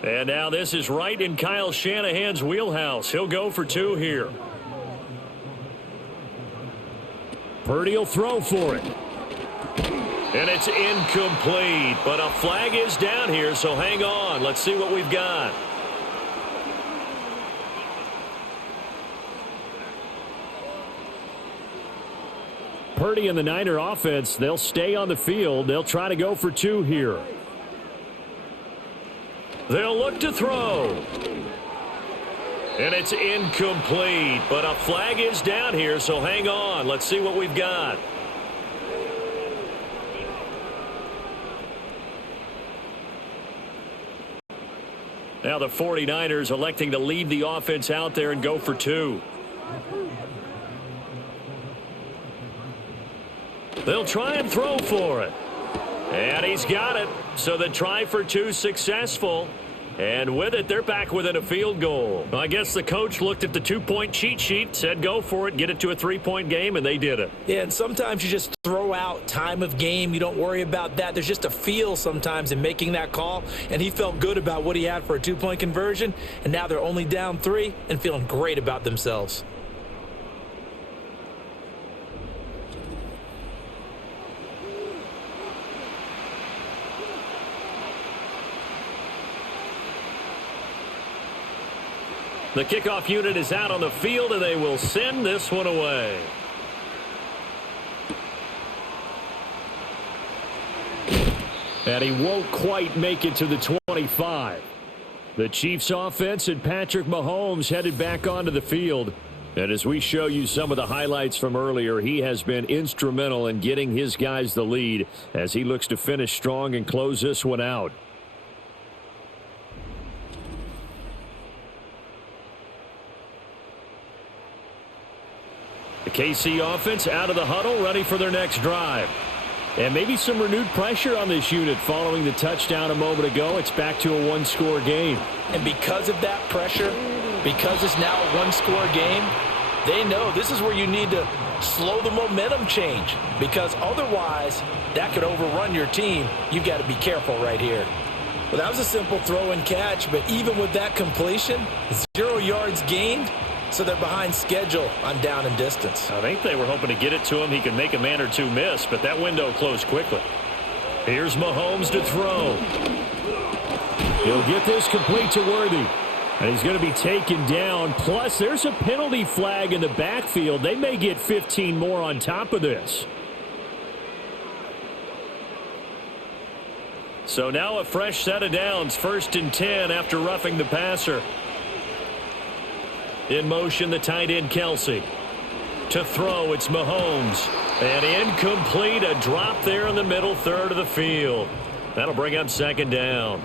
And now this is right in Kyle Shanahan's wheelhouse. He'll go for 2 here. Purdy will throw for it. And it's incomplete, but a flag is down here, so hang on. Let's see what we've got. Purdy and the Niner offense, they'll stay on the field. They'll try to go for 2 here. They'll look to throw. And it's incomplete, but a flag is down here, so hang on. Let's see what we've got. Now the 49ers electing to leave the offense out there and go for 2. They'll try and throw for it. And he's got it. So the try for 2 successful. And with it, they're back within a field goal. I guess the coach looked at the 2-point cheat sheet, said go for it, get it to a 3-point game, and they did it. Yeah, and sometimes you just throw out time of game. You don't worry about that. There's just a feel sometimes in making that call, and he felt good about what he had for a 2-point conversion, and now they're only down 3 and feeling great about themselves. The kickoff unit is out on the field, and they will send this one away. And he won't quite make it to the 25. The Chiefs offense and Patrick Mahomes headed back onto the field. And as we show you some of the highlights from earlier, he has been instrumental in getting his guys the lead as he looks to finish strong and close this one out. The KC offense out of the huddle, ready for their next drive. And maybe some renewed pressure on this unit following the touchdown a moment ago. It's back to a one-score game. And because of that pressure, because it's now a one-score game, they know this is where you need to slow the momentum change, because otherwise that could overrun your team. You've got to be careful right here. Well, that was a simple throw and catch, but even with that completion, 0 yards gained. So they're behind schedule on down and distance. I think they were hoping to get it to him. He could make a man or two miss, but that window closed quickly. Here's Mahomes to throw. He'll get this complete to Worthy. And he's going to be taken down. Plus, there's a penalty flag in the backfield. They may get 15 more on top of this. So now a fresh set of downs. 1st and 10 after roughing the passer. In motion, the tight end, Kelsey. To throw, it's Mahomes. And incomplete, a drop there in the middle third of the field. That'll bring up 2nd down.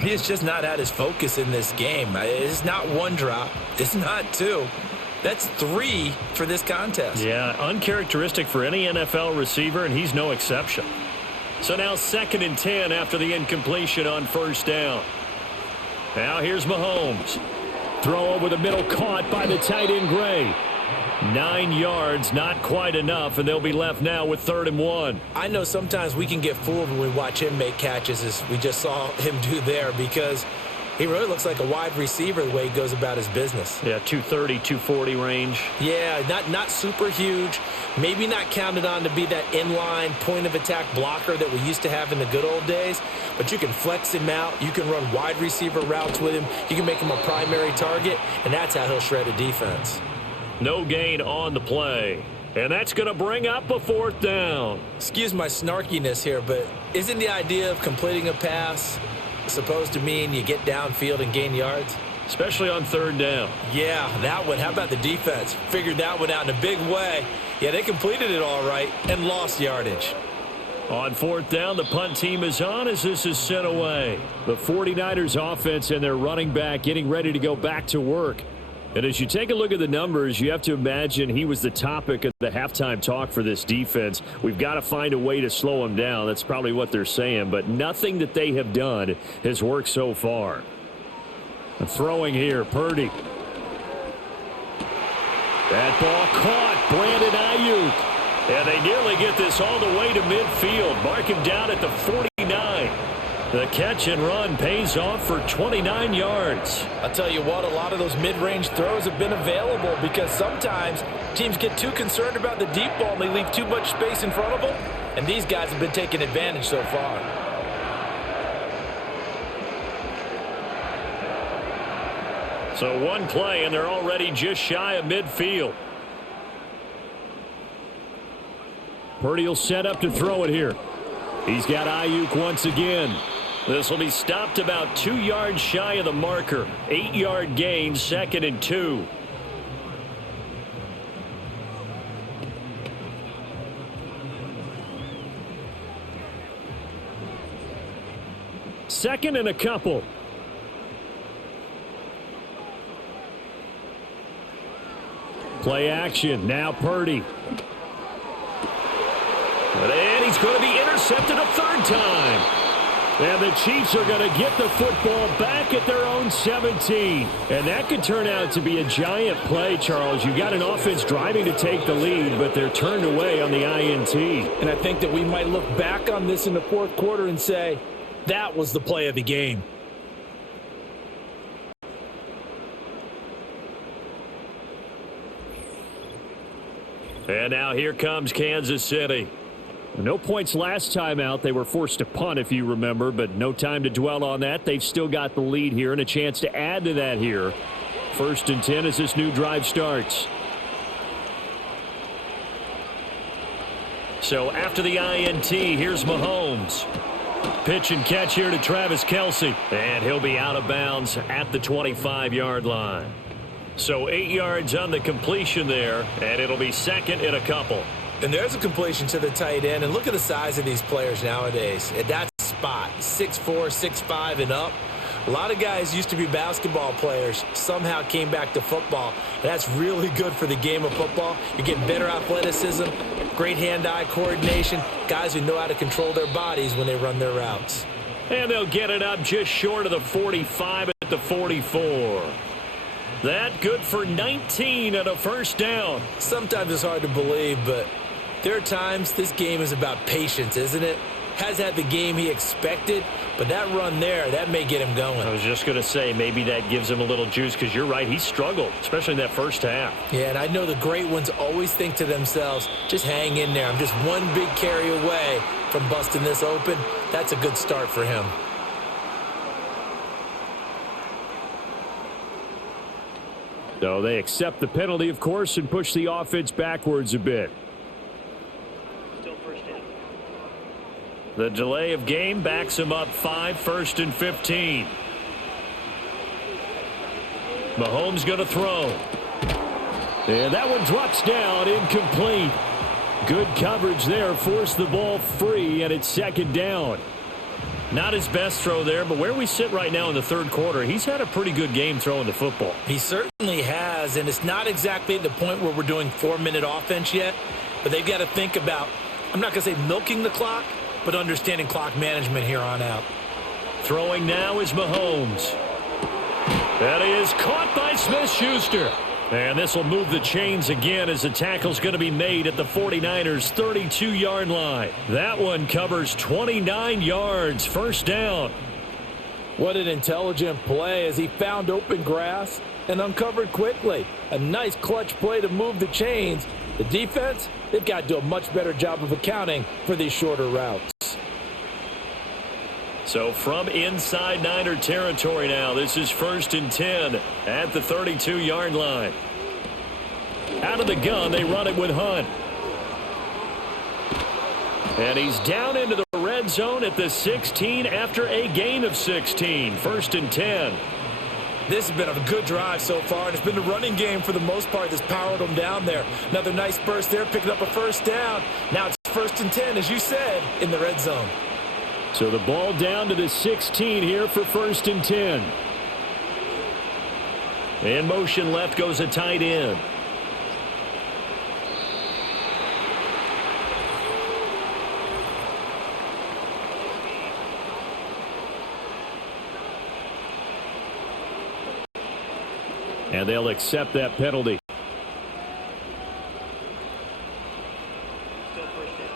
He has just not had his focus in this game. It's not one drop. It's not two. That's 3 for this contest. Yeah, uncharacteristic for any NFL receiver, and he's no exception. So now 2nd and 10 after the incompletion on 1st down. Now here's Mahomes. Throw over the middle, caught by the tight end, Gray. 9 yards, not quite enough, and they'll be left now with 3rd and 1. I know sometimes we can get fooled when we watch him make catches, as we just saw him do there, because he really looks like a wide receiver the way he goes about his business. Yeah, 230, 240 range. Yeah, not super huge. Maybe not counted on to be that inline point-of-attack blocker that we used to have in the good old days, but you can flex him out. You can run wide receiver routes with him. You can make him a primary target, and that's how he'll shred a defense. No gain on the play. And that's going to bring up a 4th down. Excuse my snarkiness here, but isn't the idea of completing a pass supposed to mean you get downfield and gain yards? Especially on 3rd down. Yeah, that one. How about the defense? Figured that one out in a big way. Yeah, they completed it all right and lost yardage. On 4th down, the punt team is on as this is sent away. The 49ers offense and their running back getting ready to go back to work. And as you take a look at the numbers, you have to imagine he was the topic of the halftime talk for this defense. We've got to find a way to slow him down. That's probably what they're saying. But nothing that they have done has worked so far. Throwing here, Purdy. That ball caught, Brandon Ayuk. And they nearly get this all the way to midfield. Mark him down at the 49. The catch and run pays off for 29 yards. I'll tell you what, a lot of those mid-range throws have been available because sometimes teams get too concerned about the deep ball and they leave too much space in front of them. And these guys have been taking advantage so far. So one play and they're already just shy of midfield. Purdy will set up to throw it here. He's got Ayuk once again. This will be stopped about 2 yards shy of the marker. 8-yard gain, 2nd and 2. Second and a couple. Play action. Now Purdy. And he's going to be intercepted a 3rd time. And the Chiefs are going to get the football back at their own 17. And that could turn out to be a giant play, Charles. You got an offense driving to take the lead, but they're turned away on the INT. And I think that we might look back on this in the 4th quarter and say, that was the play of the game. And now here comes Kansas City. No points last time out. They were forced to punt, if you remember, but no time to dwell on that. They've still got the lead here and a chance to add to that here. 1st and 10 as this new drive starts. So after the INT, here's Mahomes. Pitch and catch here to Travis Kelce. And he'll be out of bounds at the 25-yard line. So 8 yards on the completion there, and it'll be second and a couple. And there's a completion to the tight end. And look at the size of these players nowadays. At that spot, 6'4", 6'5", and up. A lot of guys used to be basketball players, somehow came back to football. That's really good for the game of football. You're getting better athleticism, great hand-eye coordination, guys who know how to control their bodies when they run their routes. And they'll get it up just short of the 45 at the 44. That good for 19 and a first down. Sometimes it's hard to believe, but there are times this game is about patience, isn't it? Has had the game he expected, but that run there, that may get him going. I was just going to say, maybe that gives him a little juice, because you're right, he struggled, especially in that first half. Yeah, and I know the great ones always think to themselves, just hang in there. I'm just one big carry away from busting this open. That's a good start for him. So they accept the penalty, of course, and push the offense backwards a bit. Still first down. The delay of game backs him up 5, 1st and 15. Mahomes going to throw. And that one drops down, incomplete. Good coverage there, forced the ball free, and it's second down. Not his best throw there, but where we sit right now in the third quarter, he's had a pretty good game throwing the football. He certainly has, and it's not exactly at the point where we're doing 4-minute offense yet, but they've got to think about, I'm not going to say milking the clock, but understanding clock management here on out. Throwing now is Mahomes. That is caught by Smith-Schuster. And this will move the chains again as the tackle's going to be made at the 49ers' 32-yard line. That one covers 29 yards, first down. What an intelligent play as he found open grass and uncovered quickly. A nice clutch play to move the chains. The defense, they've got to do a much better job of accounting for these shorter routes. So from inside Niner territory now, this is 1st and 10 at the 32-yard line. Out of the gun, they run it with Hunt. And he's down into the red zone at the 16 after a gain of 16. 1st and 10. This has been a good drive so far, and it's been the running game for the most part that's powered them down there. Another nice burst there, picking up a first down. Now it's 1st and 10, as you said, in the red zone. So the ball down to the 16 here for 1st and 10. In motion left goes a tight end. And they'll accept that penalty. Still first down.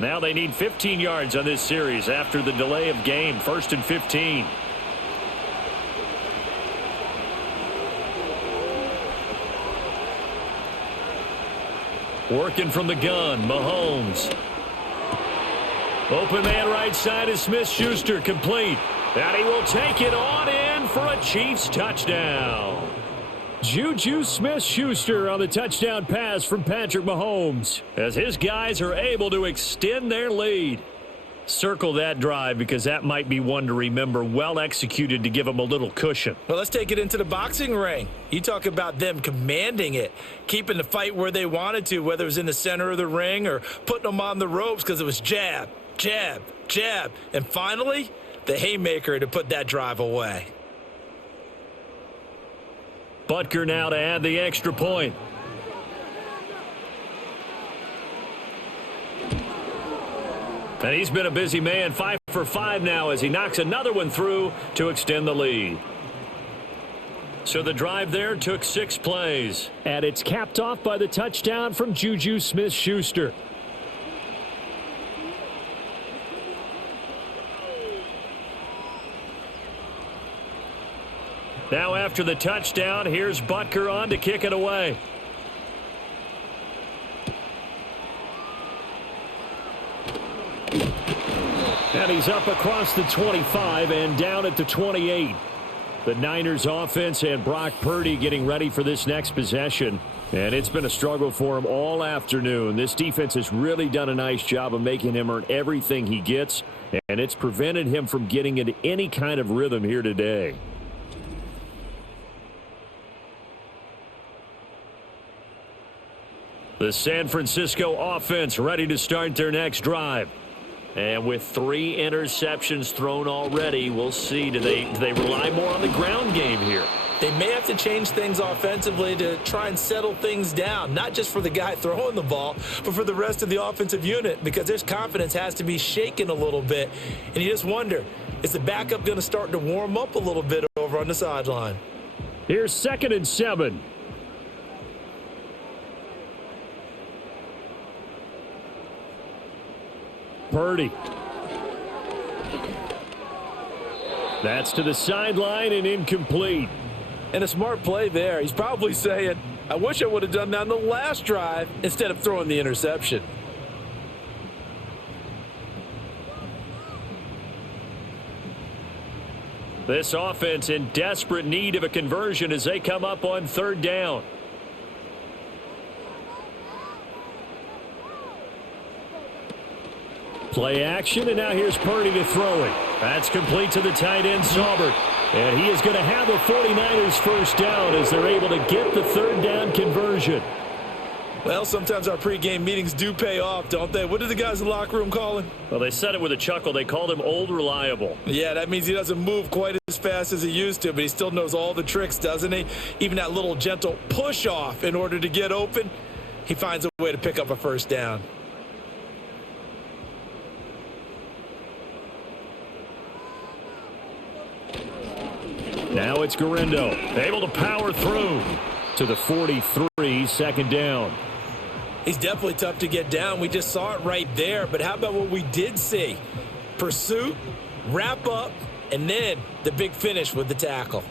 Now they need 15 yards on this series after the delay of game. 1st and 15. Working from the gun, Mahomes. Open man right side is Smith-Schuster, complete. And he will take it on in for a Chiefs touchdown. Juju Smith-Schuster on the touchdown pass from Patrick Mahomes as his guys are able to extend their lead. Circle that drive because that might be one to remember. Well executed to give them a little cushion. Well, let's take it into the boxing ring. You talk about them commanding it, keeping the fight where they wanted to, whether it was in the center of the ring or putting them on the ropes because it was jab, jab, jab. And finally, the haymaker to put that drive away. Butker now to add the extra point. And he's been a busy man, 5 for 5 now as he knocks another one through to extend the lead. So the drive there took 6 plays. And it's capped off by the touchdown from Juju Smith-Schuster. Now after the touchdown, here's Butker on to kick it away. And he's up across the 25 and down at the 28. The Niners offense and Brock Purdy getting ready for this next possession. And it's been a struggle for him all afternoon. This defense has really done a nice job of making him earn everything he gets, and it's prevented him from getting into any kind of rhythm here today. The San Francisco offense ready to start their next drive. And with 3 interceptions thrown already, we'll see. Do they rely more on the ground game here? They may have to change things offensively to try and settle things down, not just for the guy throwing the ball, but for the rest of the offensive unit, because their confidence has to be shaken a little bit. And you just wonder, is the backup going to start to warm up a little bit over on the sideline? Here's 2nd and 7. Purdy. That's to the sideline and incomplete. And a smart play there. He's probably saying, I wish I would have done that on the last drive instead of throwing the interception. This offense in desperate need of a conversion as they come up on 3rd down. Play action, and now here's Purdy to throw it. That's complete to the tight end, Saubert. And he is going to have a 49ers first down as they're able to get the 3rd down conversion. Well, sometimes our pregame meetings do pay off, don't they? What did the guys in the locker room call him? Well, they said it with a chuckle. They called him Old Reliable. Yeah, that means he doesn't move quite as fast as he used to, but he still knows all the tricks, doesn't he? Even that little gentle push-off in order to get open, he finds a way to pick up a first down. Now it's Guerrero, able to power through to the 43, 2nd down. He's definitely tough to get down. We just saw it right there. But how about what we did see? Pursuit, wrap up, and then the big finish with the tackle.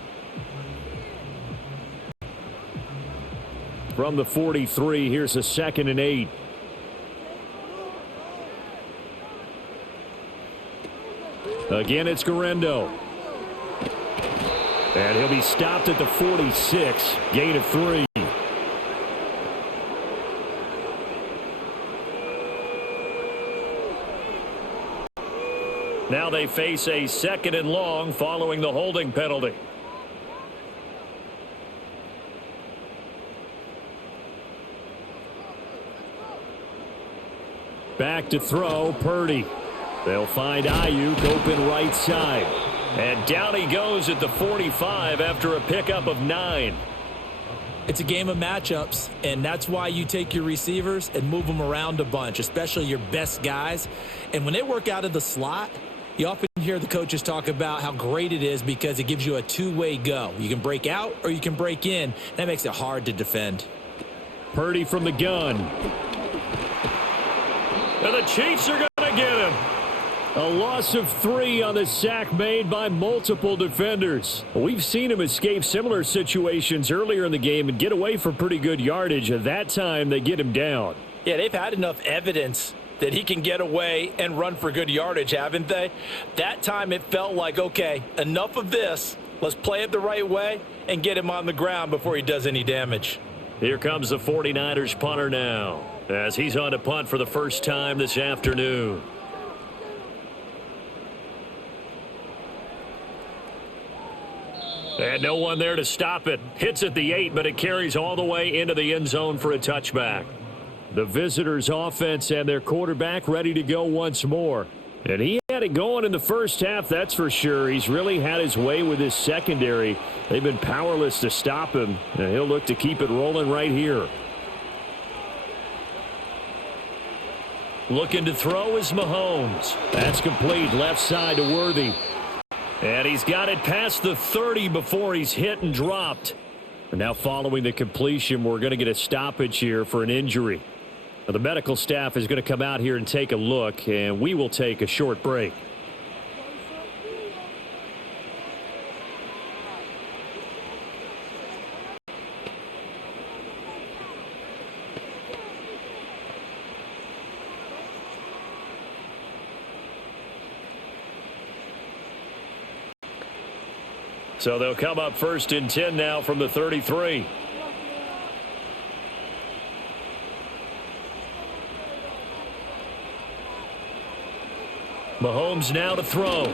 From the 43, here's a 2nd and 8. Again, it's Guerrero. And he'll be stopped at the 46, gain of 3. Now they face a 2nd and long following the holding penalty. Back to throw, Purdy. They'll find Ayuk open right side. And down he goes at the 45 after a pickup of 9. It's a game of matchups, and that's why you take your receivers and move them around a bunch, especially your best guys. And when they work out of the slot, you often hear the coaches talk about how great it is because it gives you a two-way go. You can break out or you can break in. That makes it hard to defend. Purdy from the gun. And the Chiefs are going to get him. A loss of 3 on the sack made by multiple defenders. We've seen him escape similar situations earlier in the game and get away for pretty good yardage. At that time, they get him down. Yeah, they've had enough evidence that he can get away and run for good yardage, haven't they? That time it felt like, okay, enough of this. Let's play it the right way and get him on the ground before he does any damage. Here comes the 49ers punter now as he's on to punt for the first time this afternoon. And no one there to stop it. Hits at the 8, but it carries all the way into the end zone for a touchback. The visitors' offense and their quarterback ready to go once more. And he had it going in the first half, that's for sure. He's really had his way with his secondary. They've been powerless to stop him, and he'll look to keep it rolling right here. Looking to throw is Mahomes. That's complete, left side to Worthy. And he's got it past the 30 before he's hit and dropped. And now following the completion, we're going to get a stoppage here for an injury. Now, the medical staff is going to come out here and take a look, and we will take a short break. So they'll come up 1st and 10 now from the 33. Mahomes now to throw.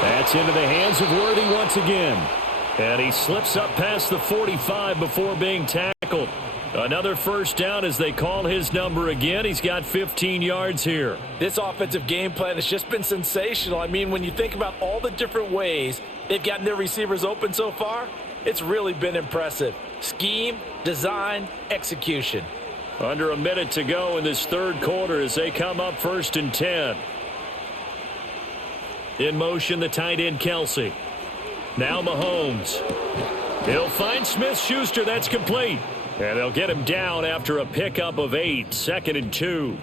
That's into the hands of Worthy once again. And he slips up past the 45 before being tackled. Another first down as they call his number again. He's got 15 yards here. This offensive game plan has just been sensational. I mean, when you think about all the different ways they've gotten their receivers open so far, it's really been impressive. Scheme, design, execution. Under a minute to go in this third quarter as they come up 1st and 10. In motion, the tight end, Kelsey. Now Mahomes. He'll find Smith-Schuster. That's complete. And they'll get him down after a pickup of 8. 2nd and 2.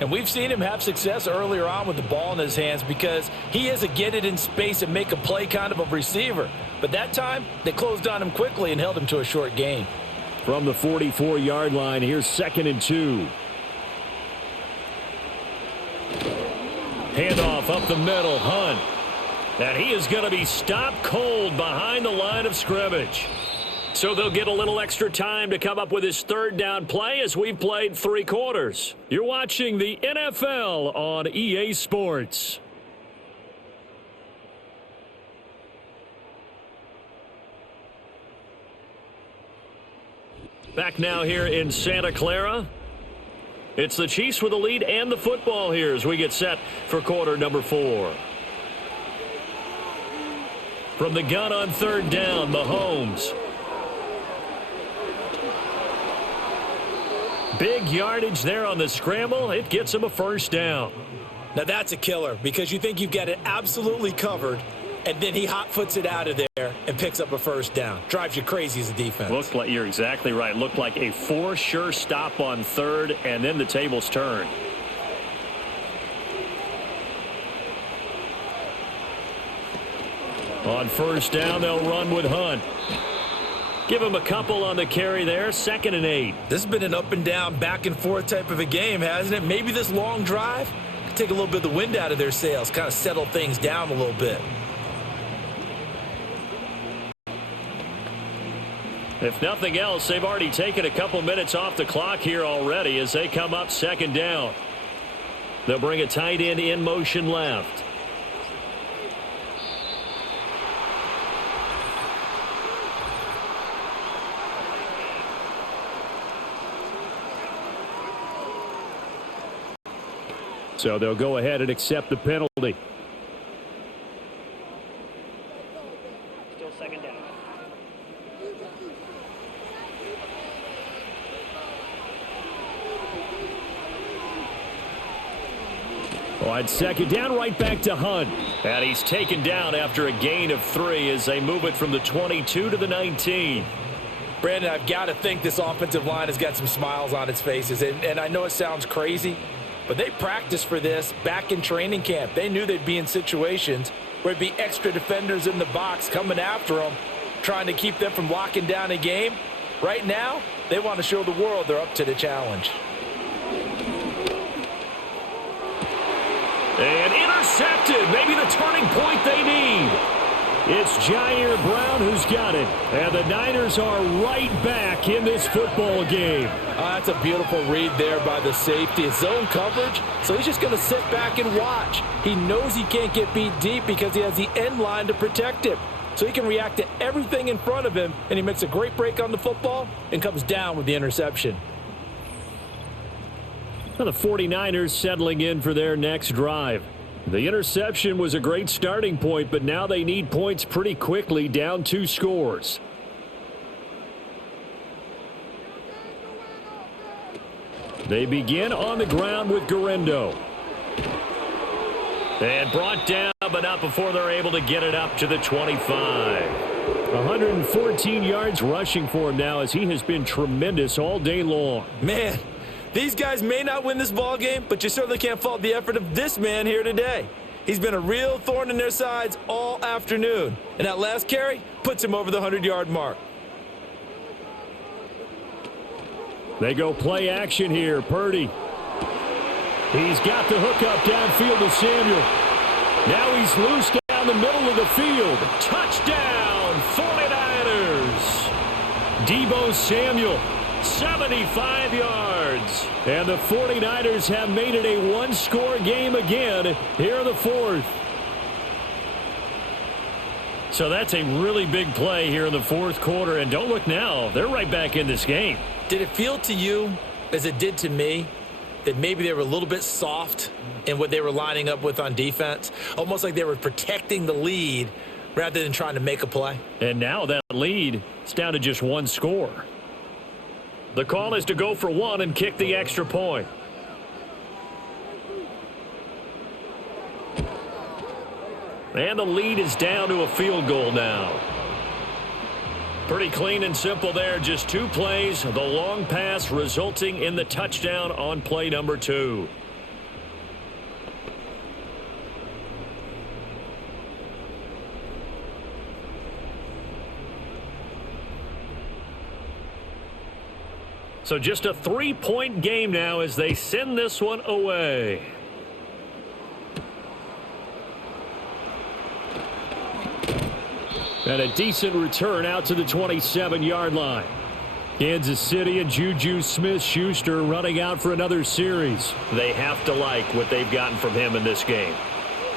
And we've seen him have success earlier on with the ball in his hands because he is a get it in space and make a play kind of a receiver. But that time, they closed on him quickly and held him to a short gain. From the 44-yard line, here's 2nd and 2. Handoff up the middle, Hunt. And he is going to be stopped cold behind the line of scrimmage. So they'll get a little extra time to come up with his third down play as we've played 3 quarters. You're watching the NFL on EA Sports. Back now here in Santa Clara. It's the Chiefs with the lead and the football here as we get set for quarter number 4. From the gun on 3rd down, Mahomes. Big yardage there on the scramble. It gets him a first down. Now that's a killer because you think you've got it absolutely covered, and then he hot-foots it out of there and picks up a first down. Drives you crazy as a defense. Looked like, you're exactly right. Looked like a for sure stop on 3rd, and then the tables turn. On 1st down, they'll run with Hunt. Give him a couple on the carry there. 2nd and 8. This has been an up and down, back and forth type of a game, hasn't it? Maybe this long drive could take a little bit of the wind out of their sails, kind of settle things down a little bit. If nothing else, they've already taken a couple minutes off the clock here already as they come up 2nd down. They'll bring a tight end in motion left. So they'll go ahead and accept the penalty. Still 2nd down. On 2nd down, right back to Hunt. And he's taken down after a gain of 3 as they move it from the 22 to the 19. Brandon, I've got to think this offensive line has got some smiles on its faces. And I know it sounds crazy, but they practiced for this back in training camp. They knew they'd be in situations where it'd be extra defenders in the box coming after them, trying to keep them from locking down a game. Right now, they want to show the world they're up to the challenge. And intercepted. Maybe the turning point they need. It's Jair Brown who's got it. And the Niners are right back in this football game. That's a beautiful read there by the safety. It's zone coverage, so he's just going to sit back and watch. He knows he can't get beat deep because he has the end line to protect him. So he can react to everything in front of him, and he makes a great break on the football and comes down with the interception. Well, the 49ers settling in for their next drive. The interception was a great starting point, but now they need points pretty quickly, down 2 scores. They begin on the ground with Guerrero. And brought down, but not before they're able to get it up to the 25. 114 yards rushing for him now as he has been tremendous all day long. Man, these guys may not win this ball game, but you certainly can't fault the effort of this man here today. He's been a real thorn in their sides all afternoon. And that last carry puts him over the 100-yard mark. They go play action here. Purdy. He's got the hook up downfield to Samuel. Now he's loose down the middle of the field. Touchdown, 49ers. Deebo Samuel 75 yards. And the 49ers have made it a one-score game again here in the fourth. So that's a really big play here in the fourth quarter. And don't look now, they're right back in this game. Did it feel to you, as it did to me, that maybe they were a little bit soft in what they were lining up with on defense? Almost like they were protecting the lead rather than trying to make a play. And now that lead is down to just one score. The call is to go for one and kick the extra point. And the lead is down to a field goal now. Pretty clean and simple there. Just two plays. The long pass resulting in the touchdown on play number 2. So just a 3-point game now as they send this one away. And a decent return out to the 27-yard line. Kansas City and Juju Smith-Schuster running out for another series. They have to like what they've gotten from him in this game.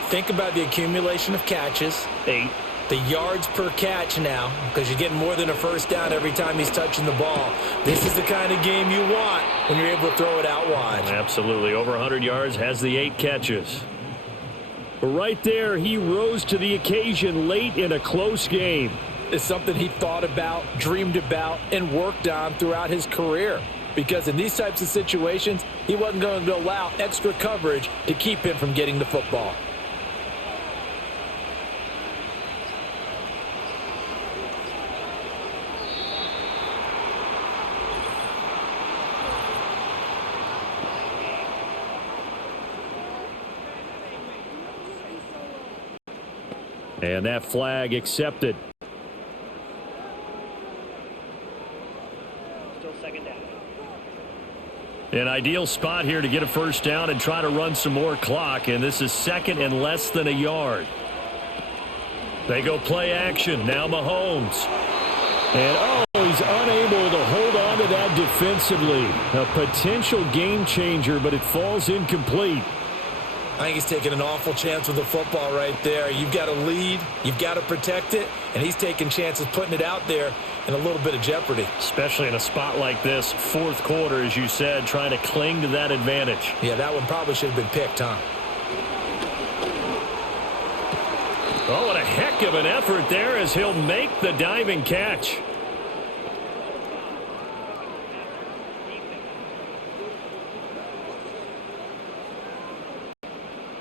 Think about the accumulation of catches. 8. The yards per catch now, because you're getting more than a first down every time he's touching the ball. This is the kind of game you want when you're able to throw it out wide. Absolutely. Over 100 yards, has the 8 catches. Right there, he rose to the occasion late in a close game. It's something he thought about, dreamed about, and worked on throughout his career. Because in these types of situations, he wasn't going to allow extra coverage to keep him from getting the football. And that flag accepted. Still second down. An ideal spot here to get a first down and try to run some more clock. And this is second and less than a yard. They go play action. Now Mahomes. And he's unable to hold on to that defensively. A potential game changer, but it falls incomplete. I think he's taking an awful chance with the football right there. You've got to lead, you've got to protect it, and he's taking chances putting it out there in a little bit of jeopardy. Especially in a spot like this, fourth quarter, as you said, trying to cling to that advantage. Yeah, that one probably should have been picked, huh? Oh, what a heck of an effort there as he'll make the diving catch.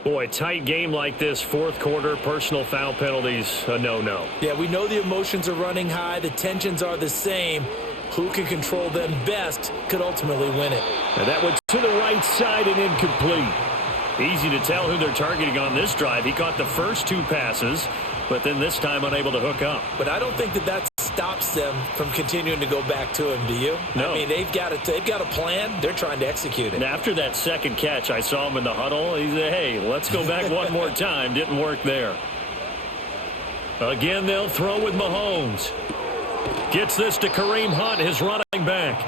Boy, tight game like this, fourth quarter, personal foul penalties, a no-no. Yeah, we know the emotions are running high. The tensions are the same. Who can control them best could ultimately win it. And that went to the right side and incomplete. Easy to tell who they're targeting on this drive. He caught the first 2 passes, but then this time unable to hook up. But I don't think that stops them from continuing to go back to him, do you? No. I mean, they've got a plan. They're trying to execute it. And after that second catch, I saw him in the huddle. He said, hey, let's go back one more time. Didn't work there. Again, they'll throw with Mahomes. Gets this to Kareem Hunt, his running back.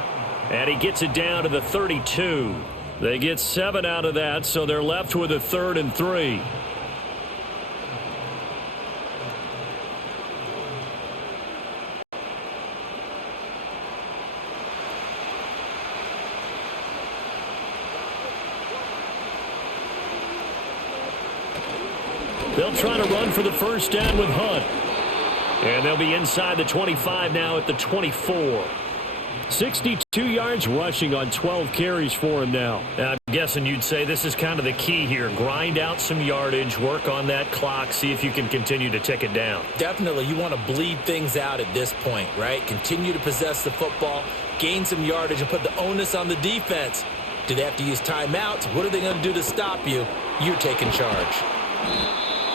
And he gets it down to the 32. They get 7 out of that, so they're left with a 3rd and 3. They'll try to run for the first down with Hunt. And they'll be inside the 25 now at the 24. 62 yards rushing on 12 carries for him now. I'm guessing you'd say this is kind of the key here. Grind out some yardage, work on that clock, see if you can continue to tick it down. Definitely, you want to bleed things out at this point, right? Continue to possess the football, gain some yardage, and put the onus on the defense. Do they have to use timeouts? What are they going to do to stop you? You're taking charge.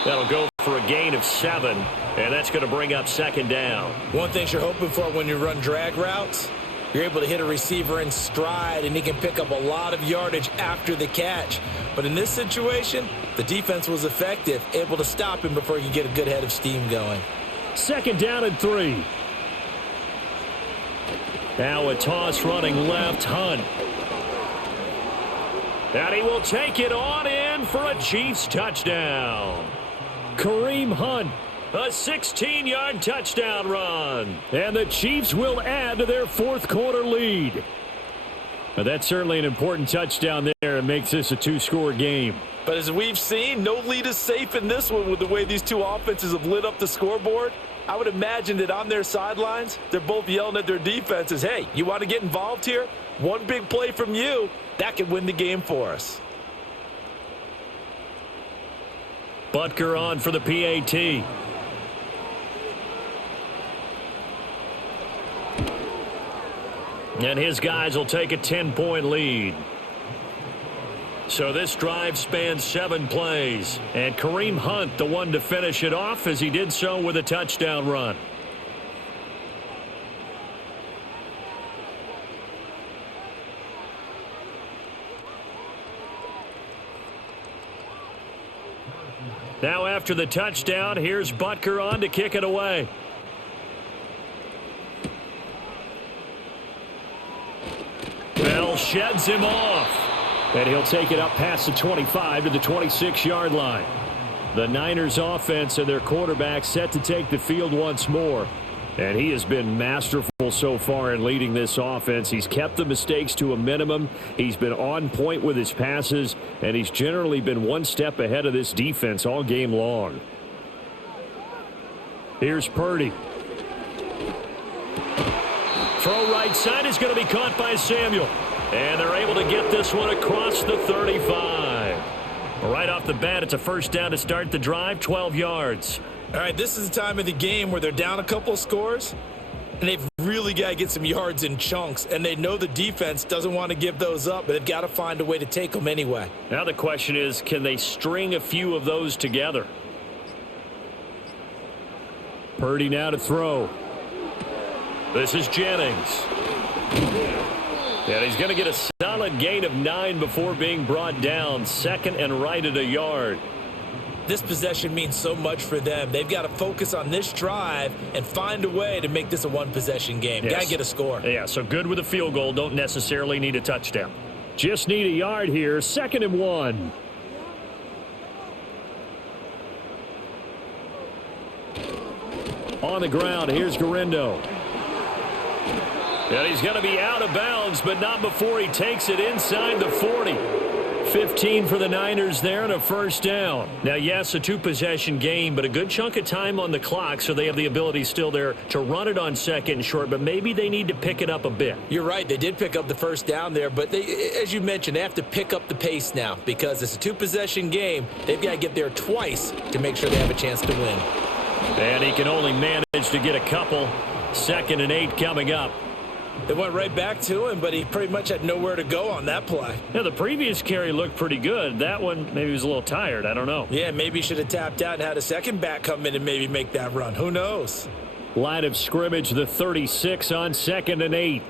That'll go for a gain of 7, and that's going to bring up second down. One thing you're hoping for when you run drag routes, you're able to hit a receiver in stride, and he can pick up a lot of yardage after the catch. But in this situation, the defense was effective, able to stop him before he could get a good head of steam going. Second down and 3. Now a toss running left, Hunt. And he will take it on in for a Chiefs touchdown. Kareem Hunt, a 16-yard touchdown run. And the Chiefs will add to their fourth quarter lead. Now that's certainly an important touchdown there. It makes this a two-score game. But as we've seen, no lead is safe in this one with the way these two offenses have lit up the scoreboard. I would imagine that on their sidelines, they're both yelling at their defenses, hey, you want to get involved here? One big play from you, that could win the game for us. Butker on for the PAT. And his guys will take a 10-point lead. So this drive spans 7 plays. And Kareem Hunt, the one to finish it off, as he did so with a touchdown run. Now after the touchdown, here's Butker on to kick it away. Bell sheds him off. And he'll take it up past the 25 to the 26-yard line. The Niners offense and their quarterback set to take the field once more. And he has been masterful so far in leading this offense. He's kept the mistakes to a minimum. He's been on point with his passes. And he's generally been one step ahead of this defense all game long. Here's Purdy. Throw right side is going to be caught by Samuel. And they're able to get this one across the 35. Right off the bat, it's a first down to start the drive, 12 yards. All right, this is the time of the game where they're down a couple of scores, and they've really got to get some yards in chunks, and they know the defense doesn't want to give those up, but they've got to find a way to take them anyway. Now the question is, can they string a few of those together? Purdy now to throw. This is Jennings. And he's going to get a solid gain of 9 before being brought down. Second and right at a yard. This possession means so much for them. They've got to focus on this drive and find a way to make this a one-possession game. Yes. Got to get a score. Yeah, so good with a field goal. Don't necessarily need a touchdown. Just need a yard here. 2nd and 1. On the ground, here's Garindo. And he's going to be out of bounds, but not before he takes it inside the 40. 15 for the Niners there and a first down. Now, yes, a two-possession game, but a good chunk of time on the clock, so they have the ability still there to run it on second and short, but maybe they need to pick it up a bit. You're right. They did pick up the first down there, but they, as you mentioned, they have to pick up the pace now because it's a two-possession game. They've got to get there twice to make sure they have a chance to win. And he can only manage to get a couple. 2nd and 8 coming up. They went right back to him, but he pretty much had nowhere to go on that play. Yeah, the previous carry looked pretty good. That one, maybe he was a little tired. I don't know. Yeah, maybe he should have tapped out and had a second back come in and maybe make that run. Who knows? Line of scrimmage, the 36 on 2nd and 8.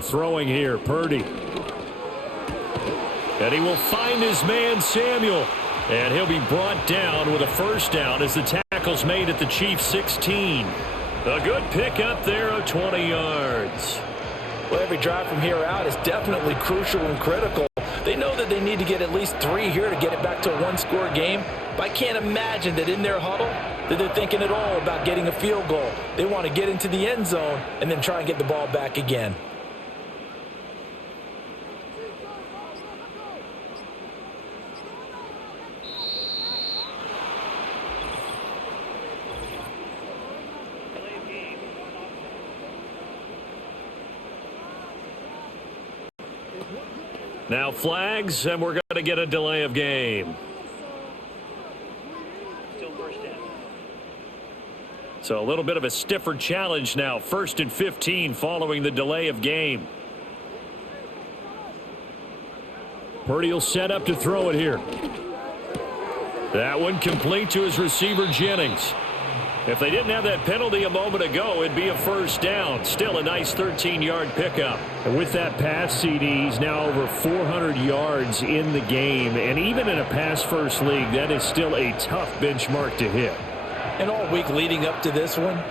Throwing here, Purdy. And he will find his man, Samuel. And he'll be brought down with a first down as the tackle's made at the Chiefs' 16. A good pickup there of 20 yards. Well, every drive from here out is definitely crucial and critical. They know that they need to get at least 3 here to get it back to a one-score game. But I can't imagine that in their huddle that they're thinking at all about getting a field goal. They want to get into the end zone and then try and get the ball back again. Now flags, and we're going to get a delay of game. Still first down. So a little bit of a stiffer challenge now. 1st and 15 following the delay of game. Purdy will set up to throw it here. That one complete to his receiver, Jennings. If they didn't have that penalty a moment ago, it'd be a first down. Still a nice 13-yard pickup. And with that pass, CD, he's now over 400 yards in the game. And even in a pass-first league, that is still a tough benchmark to hit. And all week leading up to this one,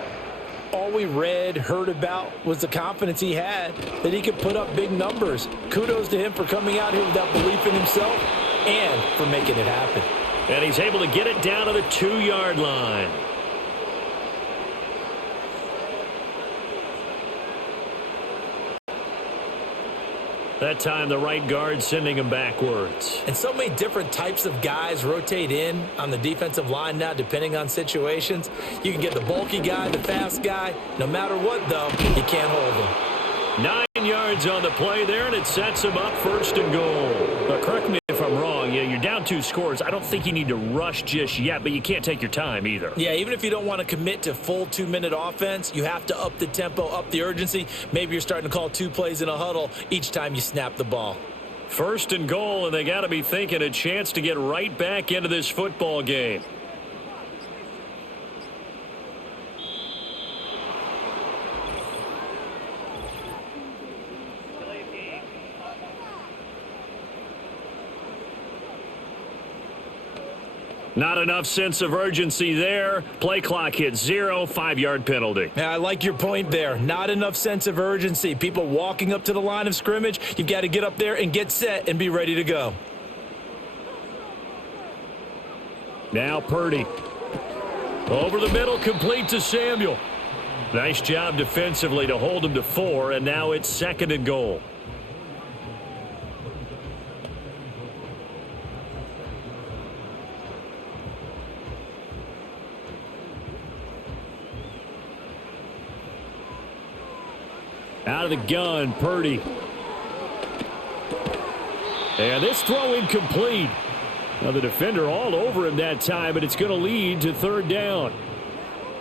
all we read, heard about was the confidence he had that he could put up big numbers. Kudos to him for coming out here with that belief in himself and for making it happen. And he's able to get it down to the 2-yard line. That time, the right guard sending him backwards. And so many different types of guys rotate in on the defensive line now, depending on situations. You can get the bulky guy, the fast guy. No matter what, though, you can't hold him. 9 yards on the play there, and it sets him up 1st and goal. Correct me if I'm wrong. You're down 2 scores. I don't think you need to rush just yet, but you can't take your time either. Yeah, even if you don't want to commit to full 2-minute offense, you have to up the tempo, up the urgency. Maybe you're starting to call 2 plays in a huddle each time you snap the ball. 1st and goal, and they got to be thinking a chance to get right back into this football game. Not enough sense of urgency there. Play clock hits 0, 5-yard penalty. Yeah, I like your point there. Not enough sense of urgency. People walking up to the line of scrimmage, you've got to get up there and get set and be ready to go. Now Purdy. Over the middle, complete to Samuel. Nice job defensively to hold him to 4, and now it's 2nd and goal. Out of the gun, Purdy. And this throw incomplete. Now the defender all over him that time, but it's going to lead to 3rd down.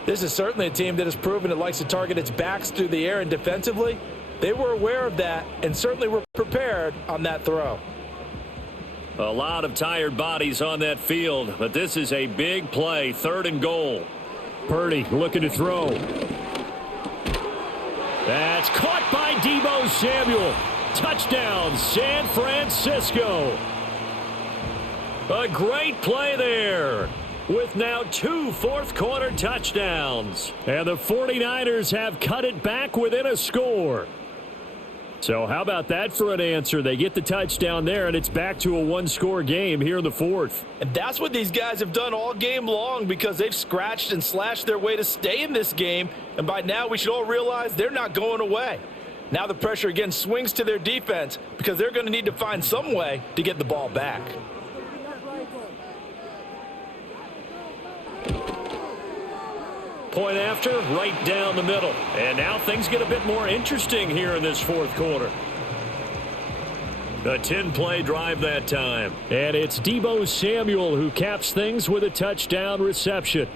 This is certainly a team that has proven it likes to target its backs through the air, and defensively, they were aware of that and certainly were prepared on that throw. A lot of tired bodies on that field, but this is a big play, 3rd and goal. Purdy looking to throw. That's caught by Deebo Samuel. Touchdown, San Francisco. A great play there with now 2 fourth-quarter touchdowns. And the 49ers have cut it back within a score. So how about that for an answer? They get the touchdown there, and it's back to a 1-score game here in the 4th. And that's what these guys have done all game long because they've scratched and slashed their way to stay in this game. And by now, we should all realize they're not going away. Now the pressure again swings to their defense because they're going to need to find some way to get the ball back. Point after, right down the middle. And now things get a bit more interesting here in this 4th quarter. A 10-play drive that time. And it's Deebo Samuel who caps things with a touchdown reception.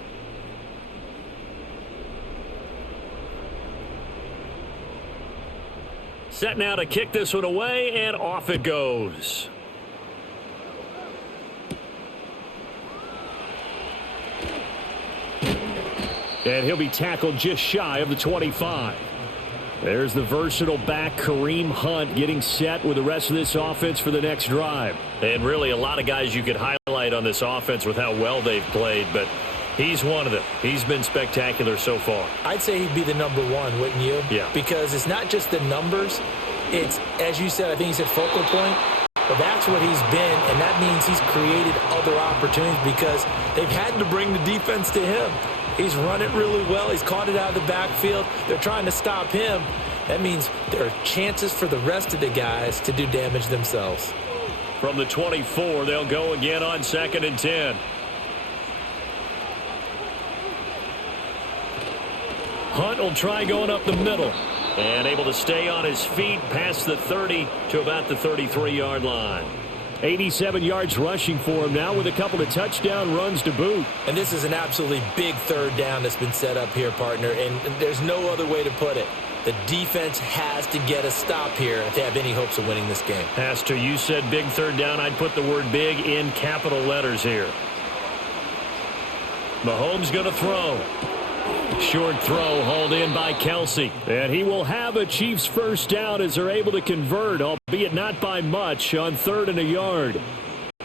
Set now to kick this one away, and off it goes. And he'll be tackled just shy of the 25. There's the versatile back, Kareem Hunt, getting set with the rest of this offense for the next drive. And really a lot of guys you could highlight on this offense with how well they've played, but he's one of them. He's been spectacular so far. I'd say he'd be the number 1, wouldn't you? Yeah. Because it's not just the numbers. It's, as you said, I think you said focal point. But that's what he's been, and that means he's created other opportunities because they've had to bring the defense to him. He's run it really well. He's caught it out of the backfield. They're trying to stop him. That means there are chances for the rest of the guys to do damage themselves. From the 24, they'll go again on 2nd and 10. Hunt will try going up the middle. And able to stay on his feet past the 30 to about the 33-yard line. 87 yards rushing for him now with a couple of touchdown runs to boot. And this is an absolutely big 3rd down that's been set up here, partner. And there's no other way to put it. The defense has to get a stop here if they have any hopes of winning this game. Pastor, you said big 3rd down. I'd put the word big in capital letters here. Mahomes going to throw. Short throw hauled in by Kelsey. And he will have a Chiefs 1st down as they're able to convert, albeit not by much, on 3rd and a yard.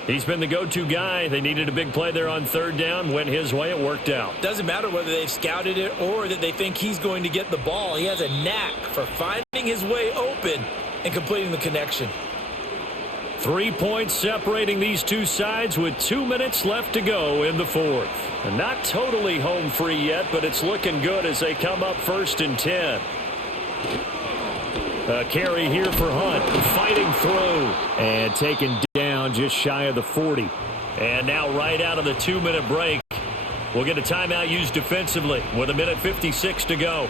He's been the go-to guy. They needed a big play there on third down. Went his way. It worked out. Doesn't matter whether they've scouted it or that they think he's going to get the ball. He has a knack for finding his way open and completing the connection. 3 points separating these two sides with 2 minutes left to go in the fourth. And not totally home free yet, but it's looking good as they come up 1st and 10. A carry here for Hunt, fighting through and taken down just shy of the 40. And now right out of the 2-minute break, we'll get a timeout used defensively with 1:56 to go.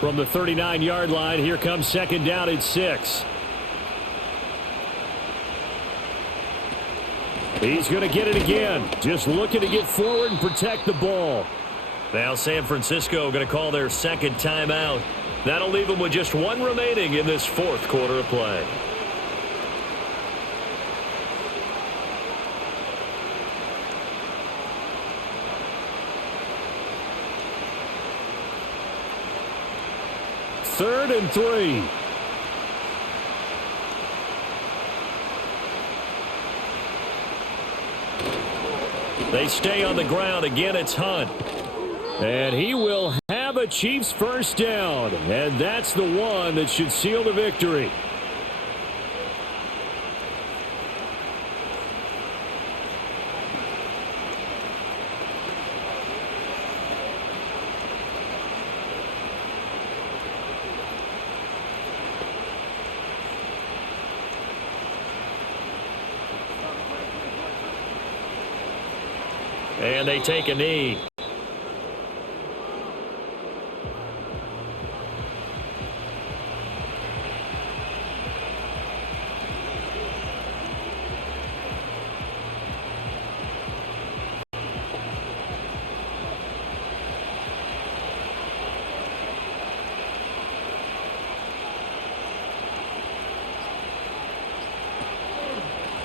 From the 39-yard line, here comes 2nd down at 6. He's going to get it again. Just looking to get forward and protect the ball. Now San Francisco going to call their 2nd timeout. That'll leave them with just 1 remaining in this 4th quarter of play. Third and 3. They stay on the ground. Again, it's Hunt. And he will have a Chiefs first down. And that's the one that should seal the victory. And they take a knee.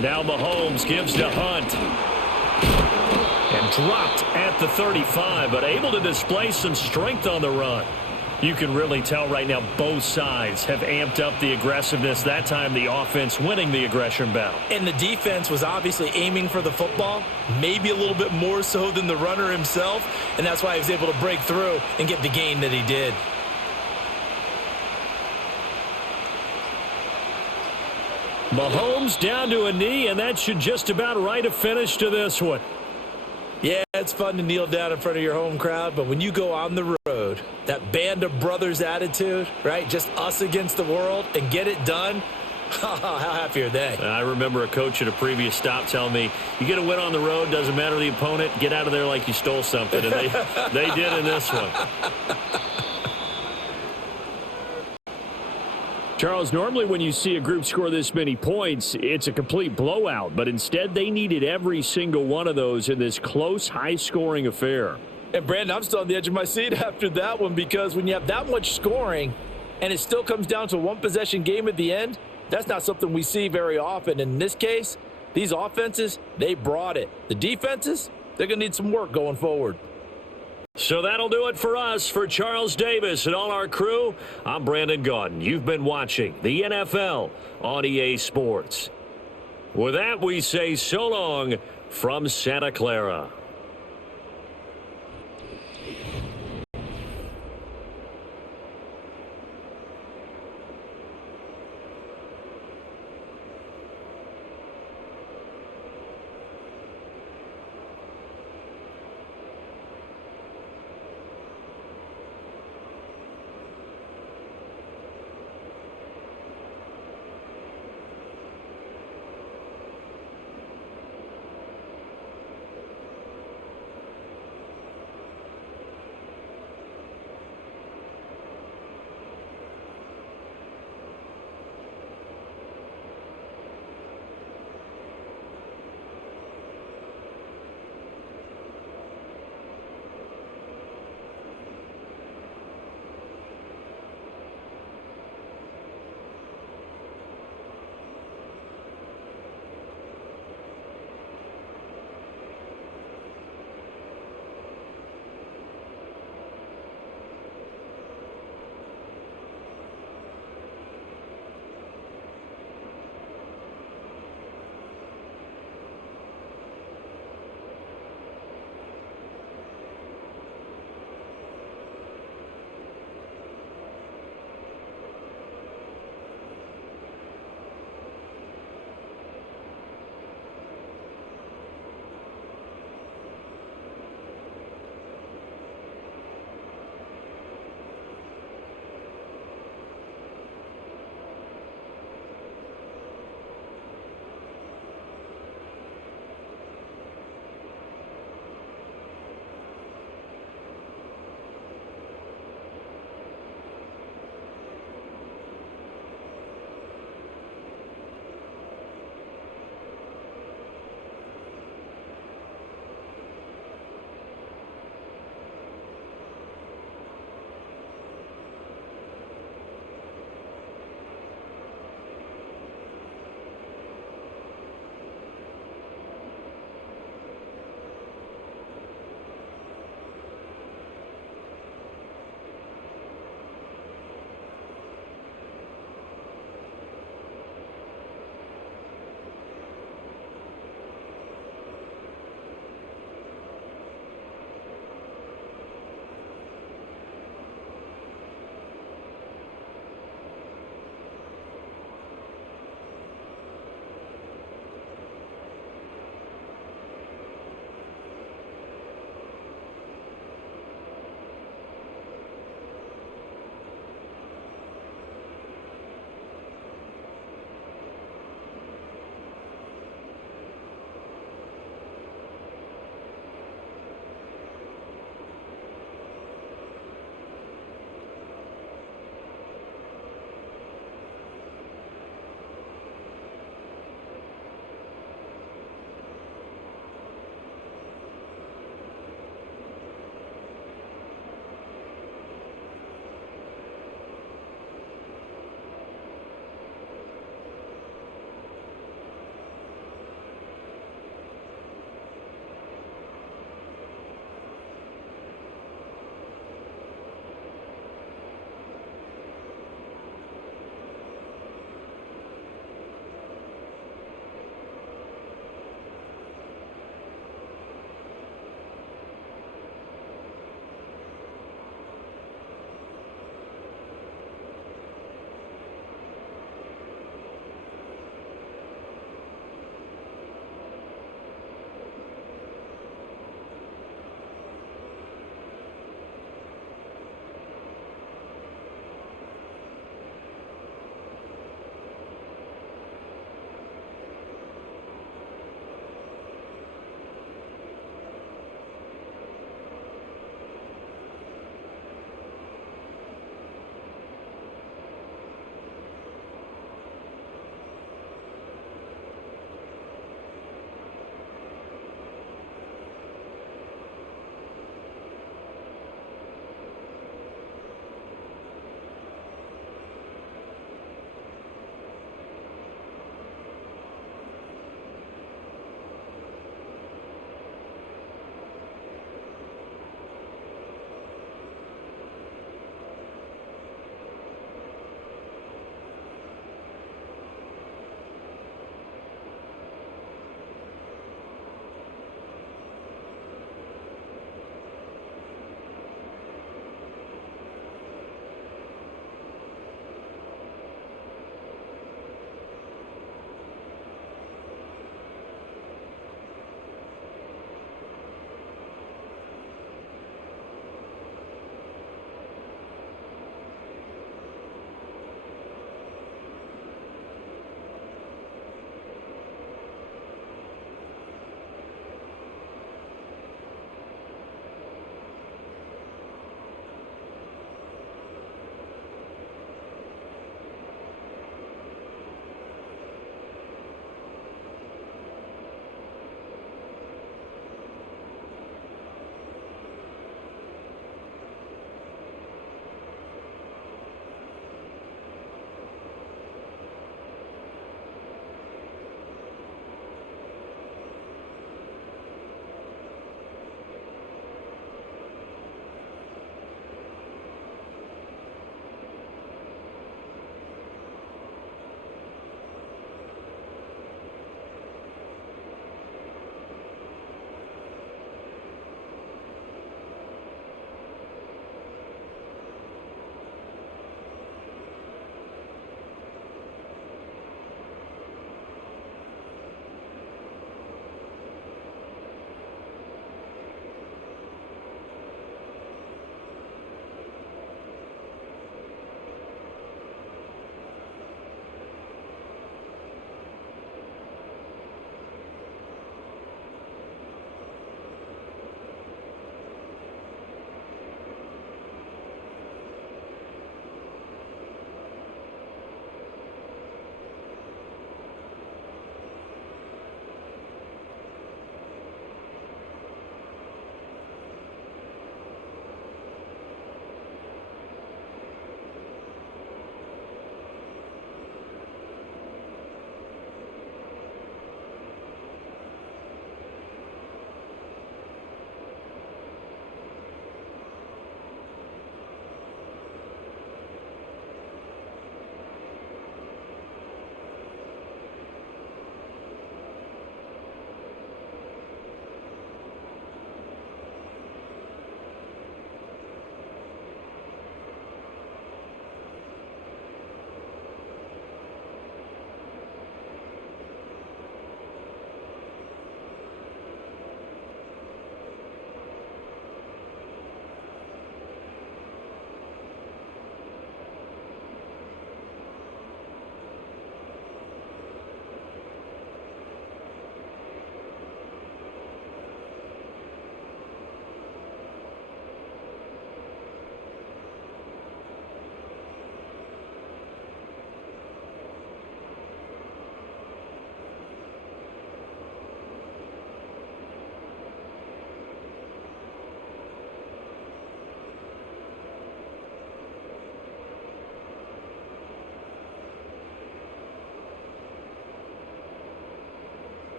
Now Mahomes gives to Hunt. And dropped at the 35, but able to display some strength on the run. You can really tell right now both sides have amped up the aggressiveness. That time the offense winning the aggression battle. And the defense was obviously aiming for the football, maybe a little bit more so than the runner himself, and that's why he was able to break through and get the gain that he did. Mahomes down to a knee, and that should just about write a finish to this one. Yeah, it's fun to kneel down in front of your home crowd, but when you go on the road, that band of brothers attitude, right, just us against the world, and get it done, how happy are they? I remember a coach at a previous stop telling me, you get a win on the road, doesn't matter the opponent, get out of there like you stole something, and they did in this one. Charles, normally when you see a group score this many points, it's a complete blowout. But instead, they needed every single one of those in this close, high-scoring affair. And, Brandon, I'm still on the edge of my seat after that one because when you have that much scoring and it still comes down to a one-possession game at the end, that's not something we see very often. In this case, these offenses, they brought it. The defenses, they're going to need some work going forward. So that'll do it for us. For Charles Davis and all our crew, I'm Brandon Gaudin. You've been watching the NFL on EA Sports. With that, we say so long from Santa Clara.